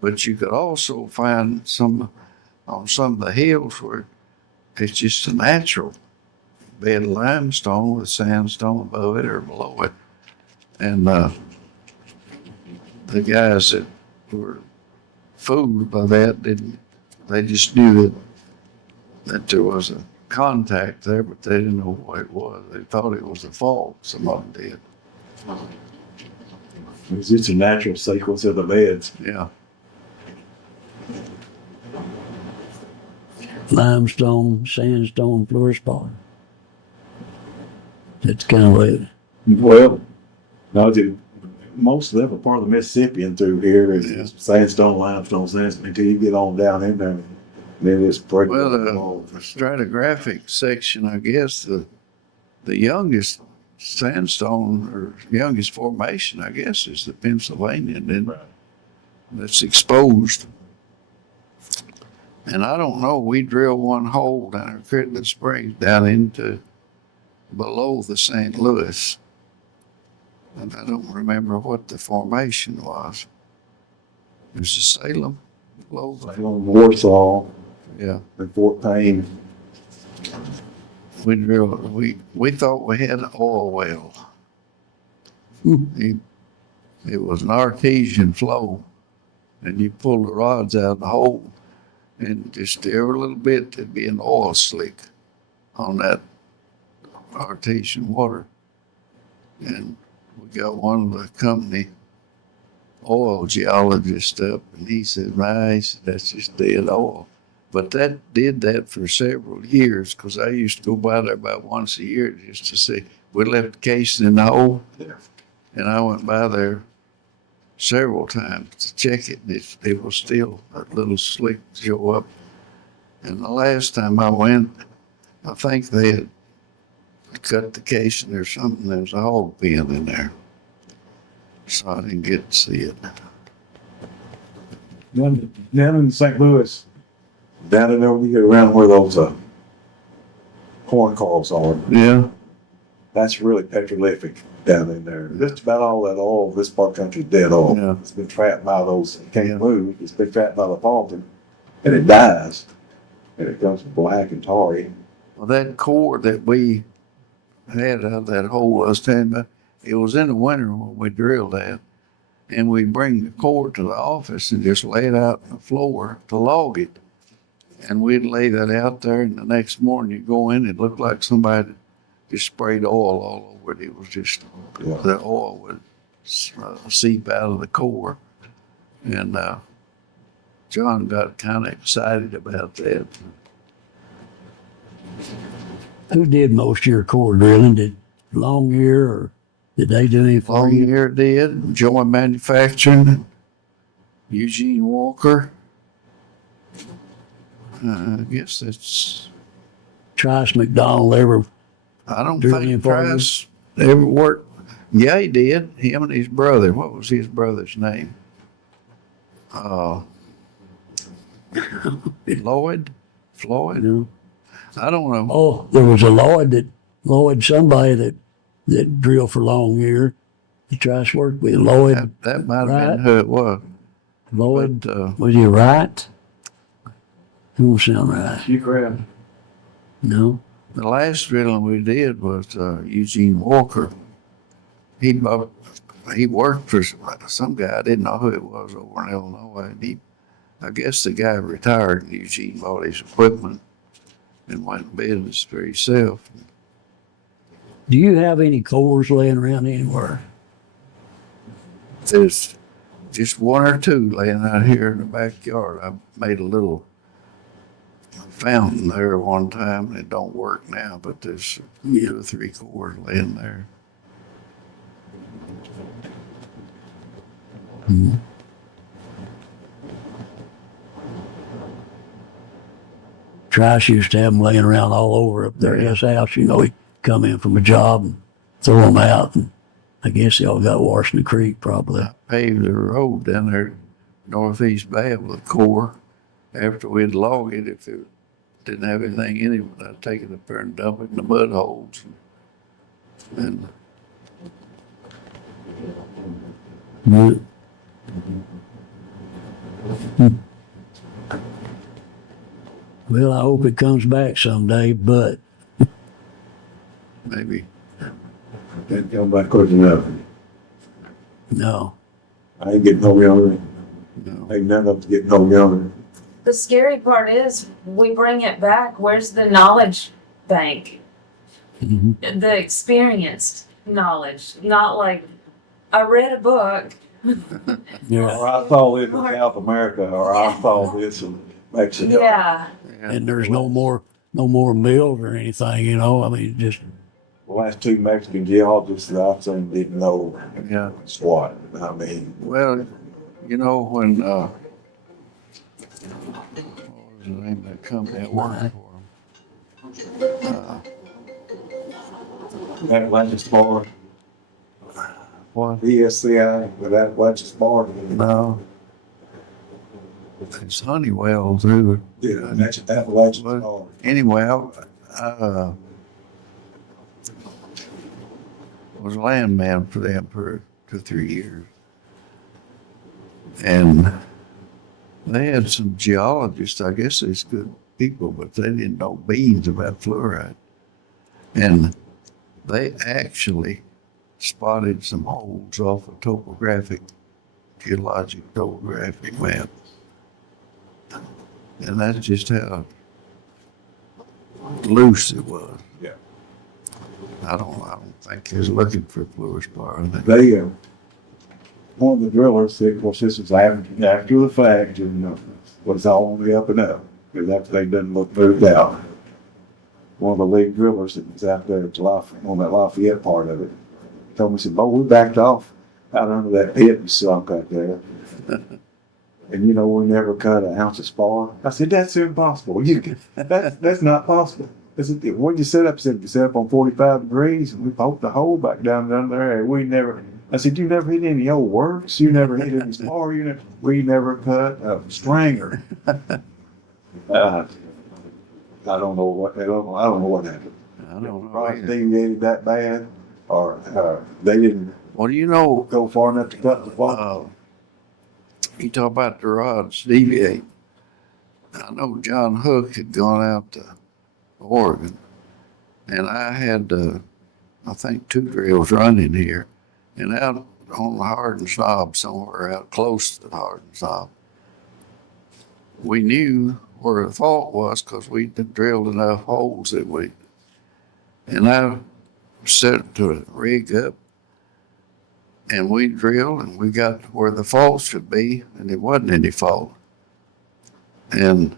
But you could also find on some of the hills where it's just a natural bed of limestone with sandstone above it or below it. And the guys that were fooled by that they just knew that there was a contact there, but they didn't know what it was. They thought it was a fault. Some of them did. It's just a natural sequence of the beds. Yeah. Limestone, sandstone, fluorspar. That's kind of what Well, no, dude, most of them are part of the Mississippi and through here. It's sandstone, limestone, sandstone until you get on down in there. Then it's pretty. Well, the stratigraphic section, I guess, the youngest sandstone or youngest formation, I guess, is the Pennsylvanian, and that's exposed. And I don't know, we drilled one hole down at Crittenden Springs down into below the St. Louis. And I don't remember what the formation was. It was Salem, below the, Warsaw yeah. and Fort Payne. We drilled, we thought we had an oil well. It was an artesian flow, and you pull the rods out of the hole, and just every little bit there'd be an oil slick on that artesian water. And we got one of the company oil geologists up, and he said, "Nice, that's just dead oil." But that did that for several years, because I used to go by there about once a year just to see. We left the casing in the hole, and I went by there several times to check it, and it was still a little slick show up. And the last time I went, I think they had cut the casing or something. There was a hog pen in there, so I didn't get to see it. Down in St. Louis, down in there, when you get around where those corn cobs are, Yeah, that's really petrolific down in there. Just about all that oil, this part of the country is dead oil. Yeah. It's been trapped by those, it can't Yeah. move. It's been trapped by the fault, and it dies. And it comes black and tarry. well, that core that we had out of that hole I was telling you about, it was in the winter when we drilled that, and we bring the core to the office and just lay it out on the floor to log it. And we'd lay that out there, and the next morning you go in, it looked like somebody just sprayed oil all over it. It was just, Yeah. the oil would seep out of the core. And John got kind of excited about that. Who did most of your core drilling? Did Longyear, or did they do any for you? Longyear did, Joy Manufacturing, Eugene Walker. I guess that's, Trice McDonald ever? I don't Drill any think for you? Price ever worked. Yeah, he did. Him and his brother. What was his brother's name? Floyd? No. I don't know. Oh, there was a Lloyd somebody that drilled for Longyear. He Trice worked with Lloyd. That might have Right. been who it was. Lloyd, But, was he right? Who don't sound right? You crab. No. The last drilling we did was Eugene Walker. He worked for some guy. I didn't know who it was over in Illinois. And I guess the guy retired, and Eugene bought his equipment and went in business for himself. Do you have any cores laying around anywhere? There's just one or two laying out here in the backyard. I made a little fountain there one time. It don't work now, but there's 2 or 3 cores laying there. Trice used to have them laying around all over up there at his house. You know, he'd come in from a job and throw them out. And I guess they all got washed in the creek, probably. I paved the road down there northeast Bath with a core. After we'd log it, if it didn't have anything in it, I'd take it up there and dump it in the mud holes. And Mm. Well, I hope it comes back someday, but maybe, Can't come back quick enough. no. I ain't getting no younger. no. Ain't none of us getting no younger. The scary part is we bring it back. Where's the knowledge bank? Mhm. The experienced knowledge, not like I read a book. Yeah. Or I saw this in South America, or I saw this in Mexico. Yeah. And there's no more mills or anything, you know. I mean, just The last 2 Mexican geologists that I've seen didn't know Yeah. SWAT. I mean, Well, you know, when, what was the name of that company that worked for them? that Atlantis bar, What? ESCI, with that Atlantis bar. No. It's Honeywell through. Yeah, that's Atlantis bar. Well, anyway, I was a landman for them for 2 or 3 years. And they had some geologists, I guess they's good people, but they didn't know beans about fluoride. And they actually spotted some holes off a geologic topographic map. And that's just how loose it was. Yeah. I don't think he was looking for fluorspar. They, one of the drillers said, of course, this was after the fact, and was all on the up and up, because after they done moved out. One of the lead drillers that was out there at on that Lafayette part of it told me, said, "Bo, we backed off out under that pit and sunk out there. And you know, we never cut an ounce of spar." I said, "That's impossible. That's not possible." I said, "What'd you set up?" I said, "We set up on 45 degrees and we poked the hole back down there. And I said, "You never hit any old works. You never hit any spar. We never cut a stringer." I don't know what happened. I don't know. Probably either. deviated that bad, or they didn't Well, you know, go far enough to cut the wall. you talk about the rods deviate. I know John Hook had gone out to Oregon, and I had, I think, 2 drills running here, and out on the Hardin Knob, somewhere out close to the Hardin Knob, we knew where the fault was because we'd drilled enough holes and I set to rig up, and we drilled and we got where the fault should be, and there wasn't any fault. And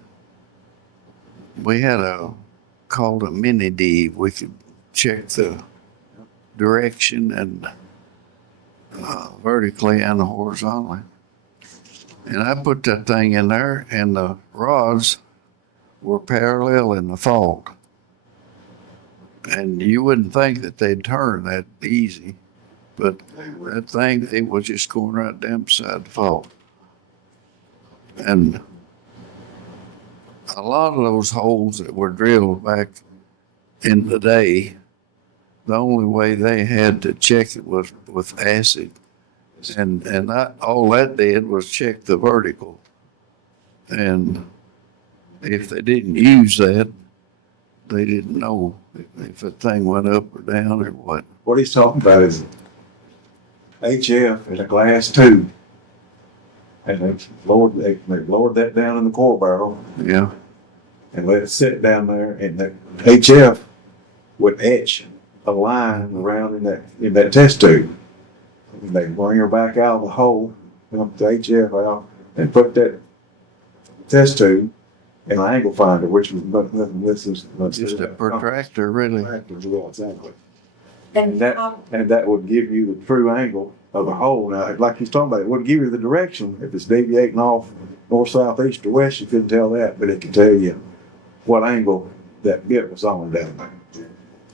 we had called a mini dive. We could check the direction and vertically and horizontally. And I put that thing in there, and the rods were parallel in the fault. And you wouldn't think that they'd turn that easy, but that thing, it was just going right down beside the fault. And a lot of those holes that were drilled back in the day, the only way they had to check it was with acid. And all that did was check the vertical. And if they didn't use that, they didn't know if the thing went up or down or what. What he's talking about is HF in a glass tube. And they lowered that down in the core barrel Yeah, and let it sit down there, and that HF would etch a line around in that test tube. And they bring her back out of the hole, dump the HF out, and put that test tube in an angle finder, which was nothing. This is just a protractor, really. Exactly. And And that would give you the true angle of the hole. Now, like he's talking about, it wouldn't give you the direction. If it's deviating off north, south, east, or west, you couldn't tell that, but it could tell you what angle that bit was on down there,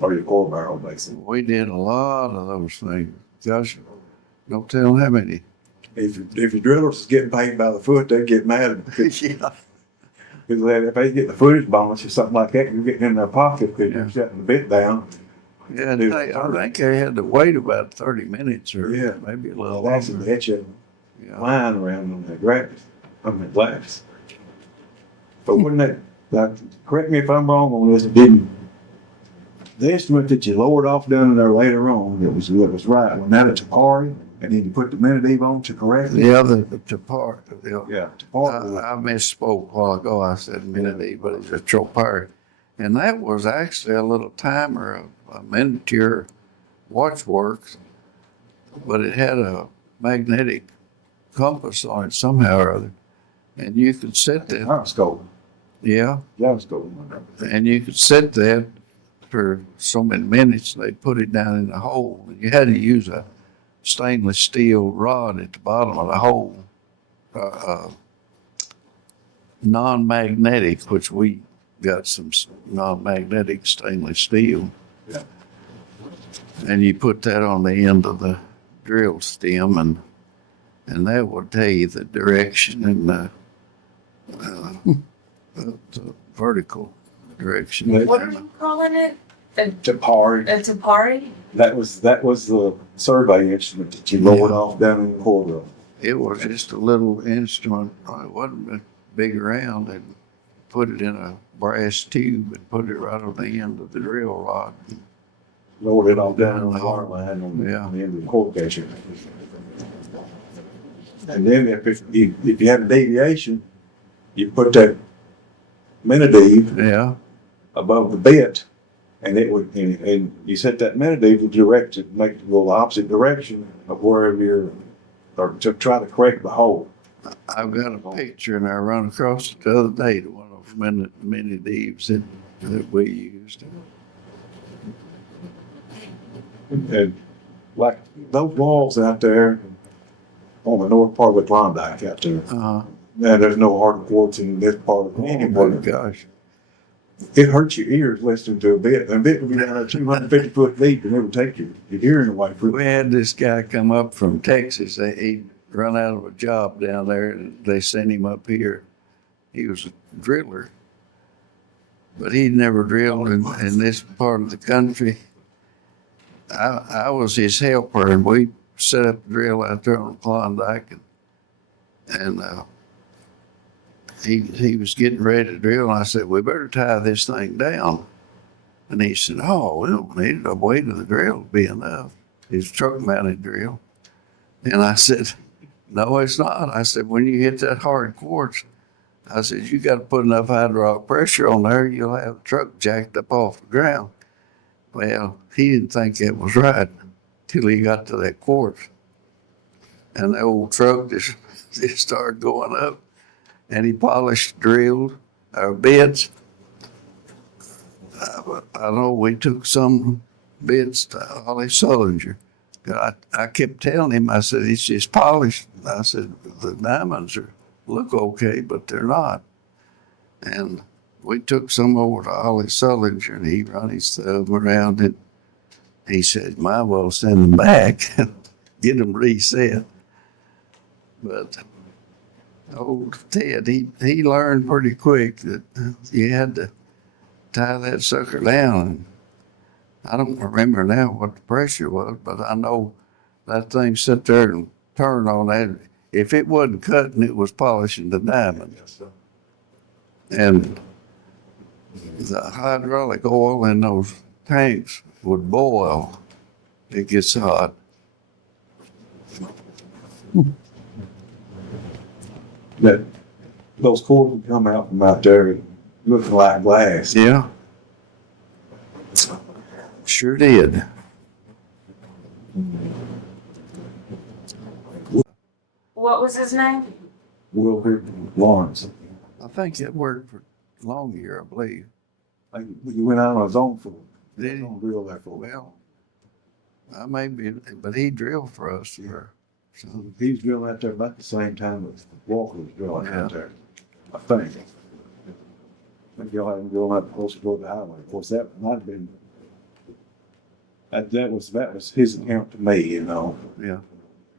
or your core barrel, basically. We did a lot of those things. Gosh, don't tell how many. If your drillers was getting paid by the foot, they'd get mad because Yeah. if they get the footage bonus or something like that, you're getting in their pocket because Yeah. you're shutting the bit down. Yeah, I think they had to wait about 30 minutes or Yeah. maybe a Well, little that's longer. an etch a Yeah. line around on that grass, on that glass. But wouldn't that, correct me if I'm wrong on this, didn't the instrument that you lowered off down in there later on, it was right, when that a Tapari, and then you put the Minitive on to correct it? Yeah, the Tapar. Yeah, Tapari. I misspoke a while ago. I said Minute, but it's a Chopard. And that was actually a little timer, a miniature watchworks, but it had a magnetic compass on it somehow or other. And you could set that, Gyroscope. yeah, Gyroscope. and you could set that for so many minutes. They put it down in the hole. You had to use a stainless steel rod at the bottom of the hole, non-magnetic, which we got some non-magnetic stainless steel. Yeah. And you put that on the end of the drill stem, and that will tell you the direction and the vertical direction. what are you calling it? Tapari. A Tapari? That was the survey instrument that you lowered off down in the core barrel. It was just a little instrument. It wasn't big around, and put it in a brass tube and put it right on the end of the drill rod. Lowered it off down on the water line on Yeah. the end of the core catcher. And then if you had a deviation, you put that Minitive Yeah, above the bit, and it would, and you set that Minitive to direct it, make it go the opposite direction of wherever you're, or to try to correct the hole. I've got a picture, and I run across it the other day to one of those mini Deeves that we used. And like those walls out there on the north part of the Klondike out there, now there's no hard quartz in this part of Oh anymore. my gosh. It hurts your ears listening to a bit. And a bit would be down there 250 foot deep, and it would take your hearing away from We had this guy come up from Texas. He'd run out of a job down there, and they sent him up here. He was a driller, but he'd never drilled in this part of the country. I was his helper, and we set up a drill out there on Klondike, and he was getting ready to drill, and I said, "We better tie this thing down." And he said, "Oh, we don't need it. The weight of the drill will be enough." His truck-mounted drill. And I said, "No, it's not." I said, "When you hit that hard quartz," I said, "you got to put enough hydraulic pressure on there, you'll have the truck jacked up off the ground." Well, he didn't think that was right till he got to that quartz. And the old truck just started going up, and he polished, drilled our bits. I know we took some bits to Holly Sullinger. I kept telling him, I said, "It's just polished." I said, "The diamonds look okay, but they're not." And we took some over to Holly Sullinger, and he run his thumb around it. He said, "Might well send them back and get them reset." But old Ted, he learned pretty quick that you had to tie that sucker down. I don't remember now what the pressure was, but I know that thing sat there and turned on that. If it wasn't cutting, it was polishing the diamond. And the hydraulic oil in those tanks would boil. It gets hot. That those cords would come out from out there looking like glass. Yeah. Sure did. What was his name? Wilbur Lawrence. I think it worked for long year, I believe. Like, he went out on his own for Did he? on drill there for a while. Well, I may be, but he drilled for us. So, He was drilling out there about the same time as Walker was drilling Yeah. out there, I think. Maybe y'all had him drilling out closer toward the highway. Of course, that might have been, that was his account to me, you know. yeah.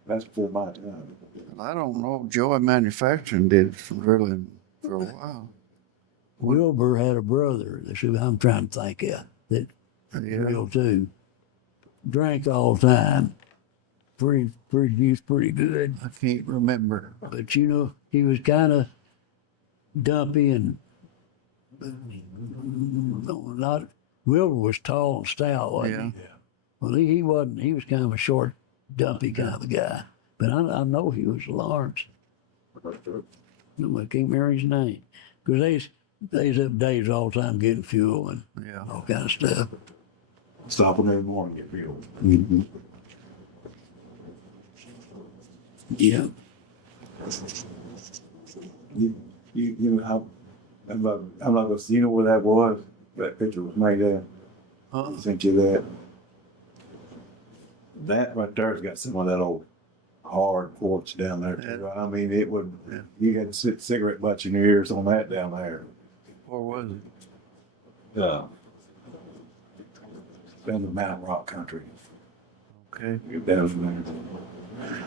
That's before my time. I don't know. Joy Manufacturing did some drilling for a while. Wilbur had a brother, that's who I'm trying to think of, that Yeah. drilled too. Drank all the time. He was pretty good. I can't remember. But you know, he was kind of dumpy and not. Wilbur was tall and stout, wasn't he? Yeah. Well, he wasn't. He was kind of a short, dumpy kind of a guy. But I know he was Lawrence. No, I can't remember his name because they was up days all the time getting fuel and Yeah. all kind of stuff. Stop in the morning, get fuel. Yeah. You know how, I'm not gonna, you know where that was? That picture was made at? I sent you that. That right there's got some of that old hard quartz down there too. I mean, it would, Yeah. you had cigarette butts in your ears on that down there. Or was it? Yeah. Down the Mountain Rock country. Okay. Get down there.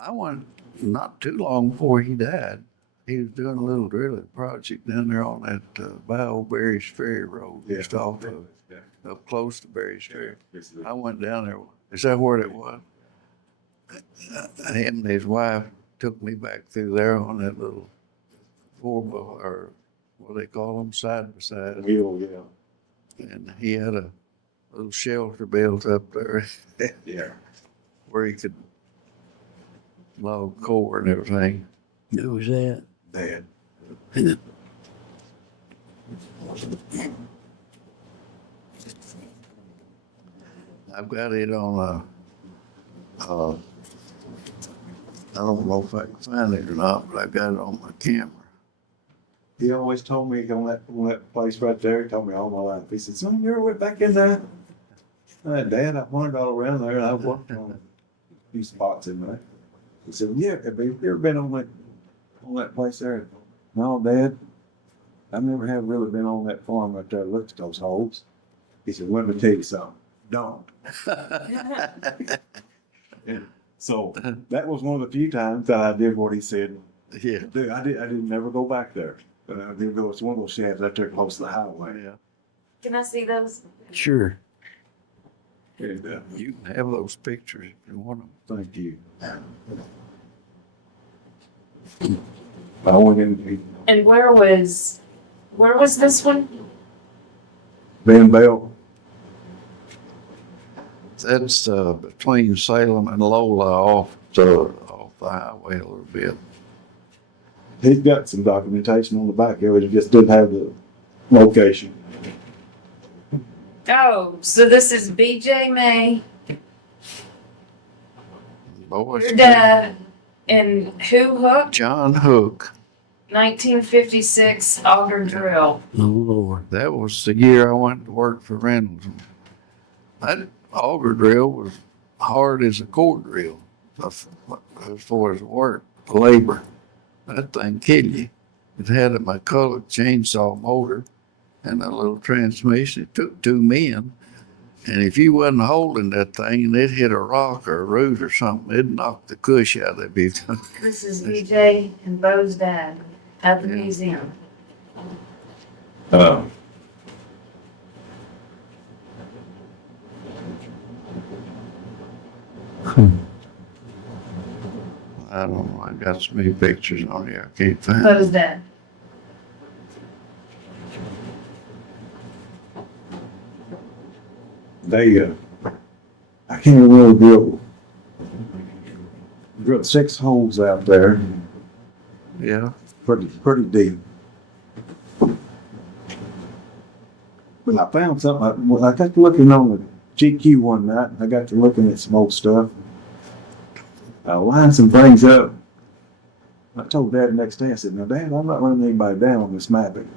I went not too long before he died. He was doing a little drilling project down there on that by old Berry's Ferry Road, just off of Yeah. up close to Berry's Ferry. Yes, I went down there. Is that where it was? Him and his wife took me back through there on that little four-wheel, or what they call them, side by side. Wheel, yeah. And he had a little shelter built up there Yeah. where he could log core and everything. Who was that? Dad. I've got it on I don't know if I can find it or not, but I've got it on my camera. He always told me on that place right there, he told me all my life. He said, son, you ever went back in there? I said, Dad, I wandered all around there and I worked on a few spots in there. He said, yeah, have you ever been on that place there? No, Dad, I never have really been on that farm right there, looked at those holes. He said, let me tell you something, don't. And so that was one of the few times that I did what he said. Yeah. Dude, I didn't never go back there. But I did go, it's one of those shafts right there close to the highway. Yeah. Can I see those? Sure. And, You can have those pictures if you want them. thank you. I went in, And where was this one? Van Bell, That's between Salem and Lola off the highway a little bit. he's got some documentation on the back of it, he just didn't have the location. Oh, so this is BJ May, Boys, your dad, and who Hook? John Hook. 1956 auger drill. Oh Lord. That was the year I went to work for Reynolds. That auger drill was hard as a core drill as far as work, labor. That thing killed you. It had a McCulloch chainsaw motor and a little transmission. It took two men. And if you wasn't holding that thing and it hit a rock or a root or something, it'd knock the cush out of you. This is BJ and Bo's dad at the Yeah. museum. I don't know. I got so many pictures on here. I can't find Bo's dad. they, I can't remember, drilled 6 holes out there, Yeah. pretty deep. But I found something, I got to looking on the GQ one night, and I got to looking at some old stuff. I lined some things up. I told Dad the next day, I said, now Dad, I'm not running anybody down on this mapping,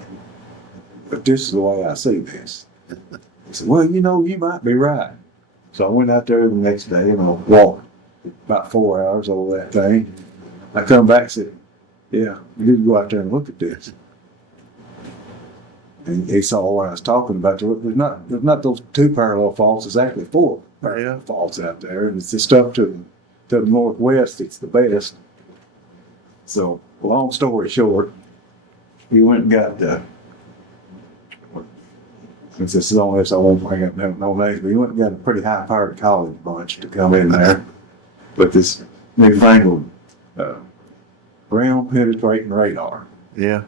but this is the way I see this. He said, well, you know, you might be right. So I went out there the next day and I walked about 4 hours over that thing. I come back and said, yeah, you need to go out there and look at this. And he saw what I was talking about. There's not those 2 parallel faults, there's actually 4 parallel faults out there. And it's the stuff to the northwest, it's the best. So, long story short, he went and got, since this is on this, I won't bring up no names, but he went and got a pretty high-powered college bunch to come in there with this newfangled ground penetrating radar. Yeah.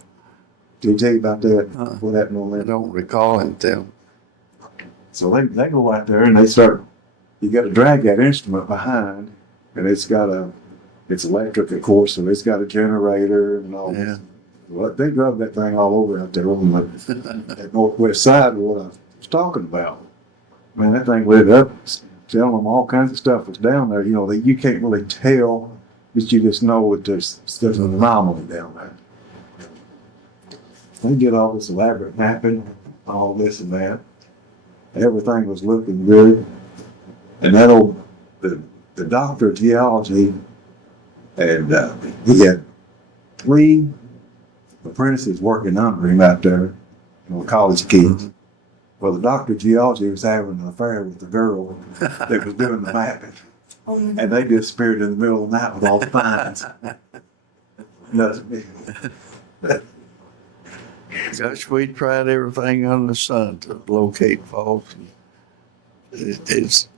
Did he tell you about that? What happened on I that? don't recall him telling. So they go out there and they start, you got to drag that instrument behind, and it's electric, of course, so it's got a generator and all Yeah. this. Well, they drove that thing all over out there on that northwest side of what I was talking about. Man, that thing lit up, telling them all kinds of stuff was down there, you know, that you can't really tell, but you just know that there's an anomaly down there. They did all this elaborate mapping, all this and that. Everything was looking good. And that the doctor of geology, and he had 3 apprentices working under him out there, you know, college kids. Well, the doctor of geology was having an affair with the girl that was doing the mapping. And they disappeared in the middle of the night with all the finds. Nothing. Gosh, we tried everything under the sun to locate faults. That's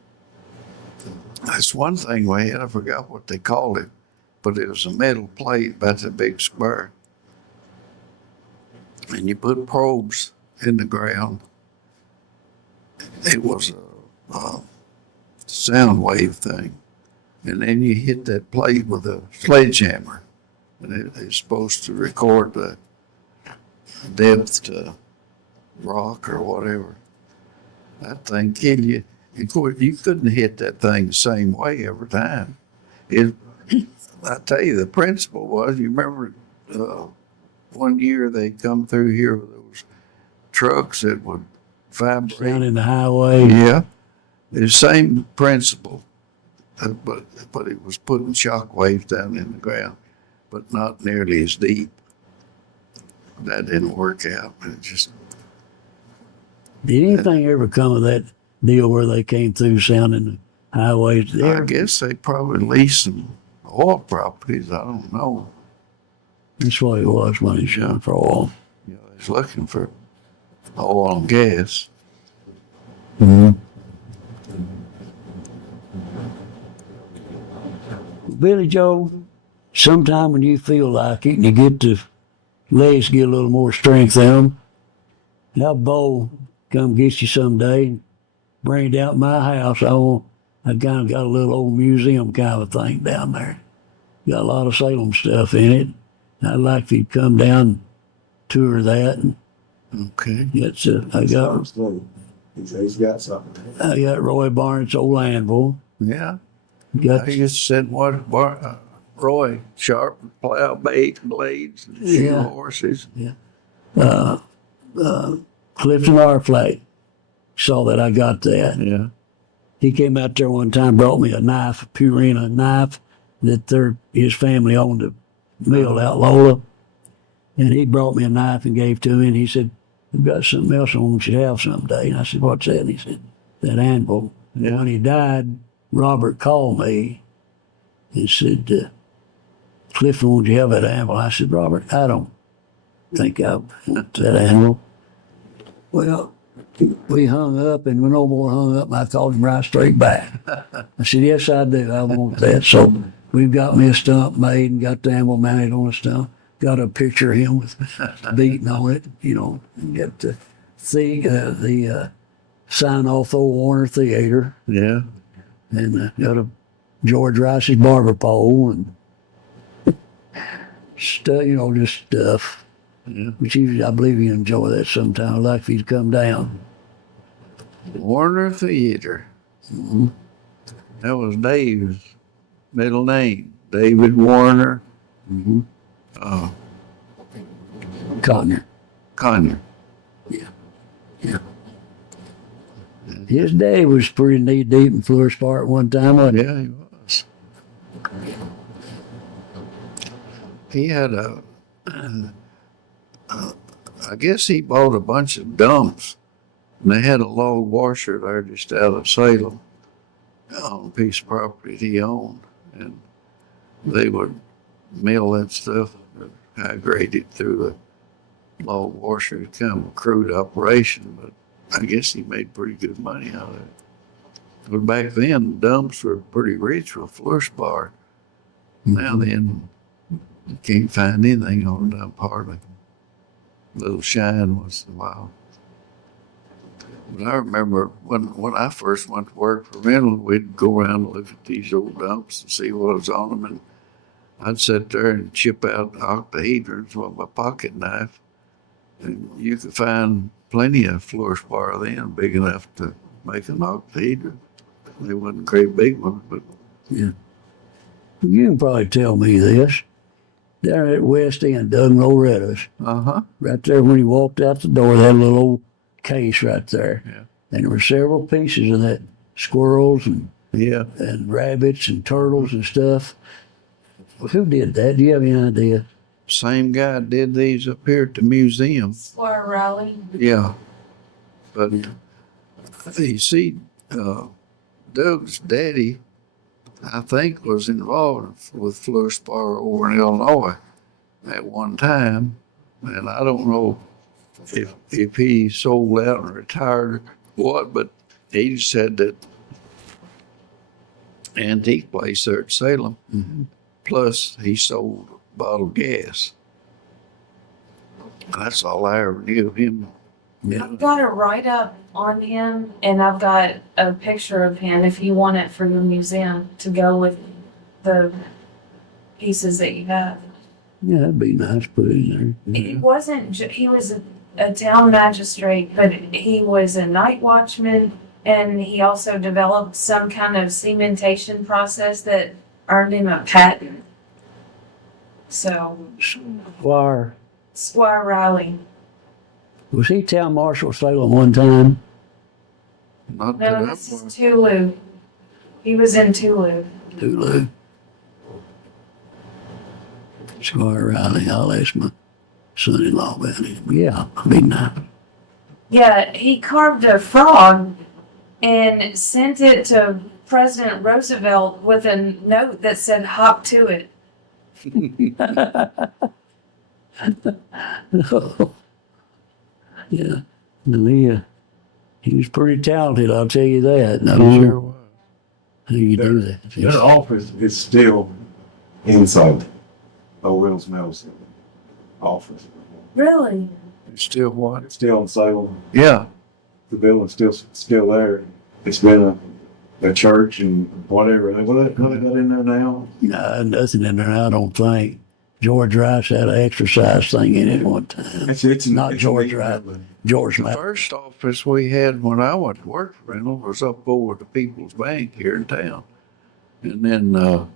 one thing we had. I forgot what they called it, but it was a metal plate about that big spur. And you put probes in the ground. It was a sound wave thing. And then you hit that plate with a sledgehammer. And it's supposed to record the depth to rock or whatever. That thing killed you. Of course, you couldn't hit that thing the same way every time. I tell you, the principle was, you remember one year they come through here with those trucks that would vibrate. Down in the highway. Yeah, the same principle, but it was putting shock waves down in the ground, but not nearly as deep. That didn't work out. It just, Did anything ever come of that deal where they came through sounding the highways? I guess they probably leased some oil properties. I don't know. That's what it was when he shot for oil. You know, he's looking for oil and gas. Billy Joe, sometime when you feel like it and you get the legs get a little more strength in them, have Bo come get you someday and bring it out my house. I kind of got a little old museum kind of thing down there. Got a lot of Salem stuff in it. I'd like for you to come down and tour that. And Okay. it's, I He's got something. got Roy Barnes' old anvil. Yeah. Got I used to sit and watch Roy sharp plow blades and shoe Yeah. horses. Clifton Arflake. Saw that I got that. Yeah. He came out there one time, brought me a knife, a Purina knife that his family owned a mill out Lola. And he brought me a knife and gave to me, and he said, "We've got something else I want you to have someday." And I said, "What's that?" And he said, "That anvil." And Yeah. when he died, Robert called me and said, "Clifton, won't you have that anvil?" I said, "Robert, I don't think I want that anvil." Well, we hung up, and when no more hung up, I called him right straight back. I said, "Yes, I do. I want that." So we've got me a stump made and got the anvil mounted on a stump. Got a picture of him with beating on it, you know, and got the sign off old Warner Theater, Yeah. and got a George Rice's barber pole and stuff, just stuff. Yeah. Which usually, I believe you enjoy that sometime. I'd like for you to come down. Warner Theater. That was Dave's middle name, David Warner Cotton. Conner. Yeah. His dad was pretty knee deep in Fluorspar at one time, wasn't he? Yeah, he was. He had I guess he bought a bunch of dumps, and they had a log washer there just out of Salem on a piece of property he owned, and they would mill that stuff, high grade it through the log washer. It's kind of a crude operation, but I guess he made pretty good money out of it. But back then, dumps were pretty rich with Fluorspar. Now then, you can't find anything on a dump hardly. Little shine once in a while. But I remember when I first went to work for Mineral, we'd go around and look at these old dumps and see what was on them, and I'd sit there and chip out octahedrons with my pocket knife, and you could find plenty of Fluorspar then, big enough to make an octahedron. They wasn't great big ones, but Yeah. You can probably tell me this. Down at West End, Doug and Loretta's, right there when you walked out the door, they had a little old case right there. Yeah. And there were several pieces of that, squirrels and yeah. rabbits and turtles and stuff. Well, who did that? Do you have any idea? Same guy did these up here at the museum. Squire Raleigh. Yeah. But you see, Doug's daddy, I think, was involved with Fluorspar over in Illinois at one time. And I don't know if he sold out and retired or what, but he just had that antique place there at Salem. Plus, he sold bottled gas. That's all I ever knew of him. I've got a write-up on him, and I've got a picture of him if you want it for your museum to go with the pieces that you have. Yeah, that'd be nice to put in there. He wasn't, he was a town magistrate, but he was a night watchman, and he also developed some kind of cementation process that earned him a patent. So, Squire Riley. Was he town marshal of Salem one time? Not that No, I this is was. Tulu. He was in Tulu. Tulu. Squire Riley. I'll ask my son-in-law about it. Yeah, that'd be nice. Yeah, he carved a frog and sent it to President Roosevelt with a note that said, "Hop to it." Yeah. And he was pretty talented, I'll tell you that. No, Sure was. how you do that. Their office is still inside Reynolds Mills office. Really? It's still what? It's still in Salem. Yeah. The building's still there. It's been a church and whatever. What they got in there now? Nah, nothing in there, I don't think. George Rice had an exercise thing in it one time. It's Not it's George neat Rice. building. George The Rice. first office we had when I went to work for Reynolds was up over at the People's Bank here in town. And then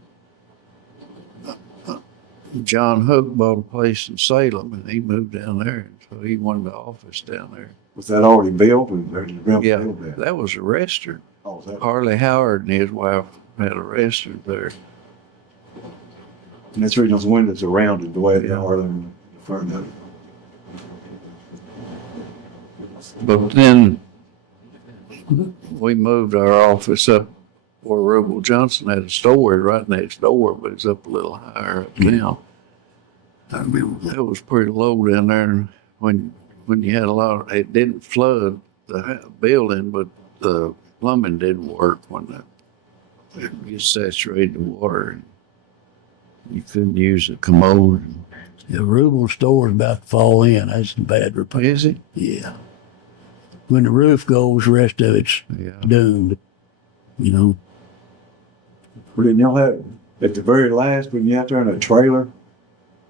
John Hook bought a place in Salem, and he moved down there. And so he wanted the office down there. Was that already built? Or there's a Yeah, build there? that was a restaurant. Oh, is that? Harley Howard and his wife had a restaurant there. And that's the reason those windows are rounded the way they Yeah. are in the front of it. But then we moved our office up where Rubel Johnson had a store right next door, but it's up a little higher up now. I remember that was pretty low down there. And when you had a lot, it didn't flood the building, but the plumbing didn't work when it gets saturated with water. And you couldn't use a commode. The Rubel store's about to fall in. That's a bad repair. Is it? Yeah. when the roof goes, the rest of it's Yeah. doomed. You know. But then y'all have, at the very last, when you're out there in a trailer,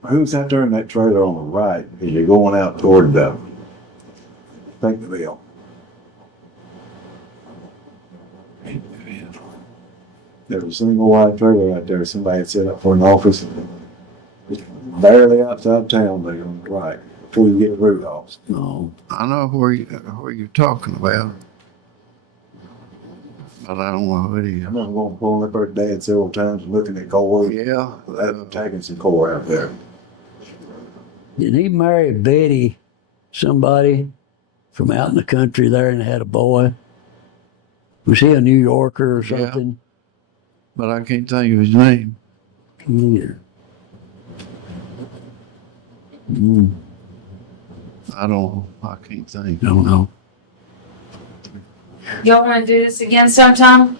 who's out there in that trailer on the right as you're going out toward the Mill? There's a single wide trailer out there. Somebody had set up for an office. Barely outside town there on the right, before you get to Rudolph's. Oh, I know where you're talking about, but I don't know who it I is. remember going pulling up our dad several times and looking at core. Yeah, Taking some core out there. didn't he marry Betty, somebody from out in the country there, and had a boy? Was he a New Yorker or Yeah. something? but I can't think of his name. Neither. I can't think. Don't know. Y'all want to do this again sometime?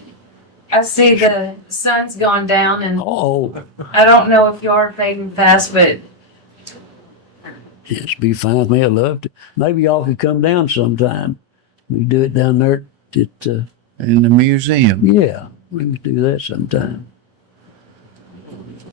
I see the sun's gone down, and Oh, I don't know if you are fading fast, but yes, be fine with me. I'd love to. Maybe y'all could come down sometime. We do it down there at, In the museum. yeah, we could do that sometime.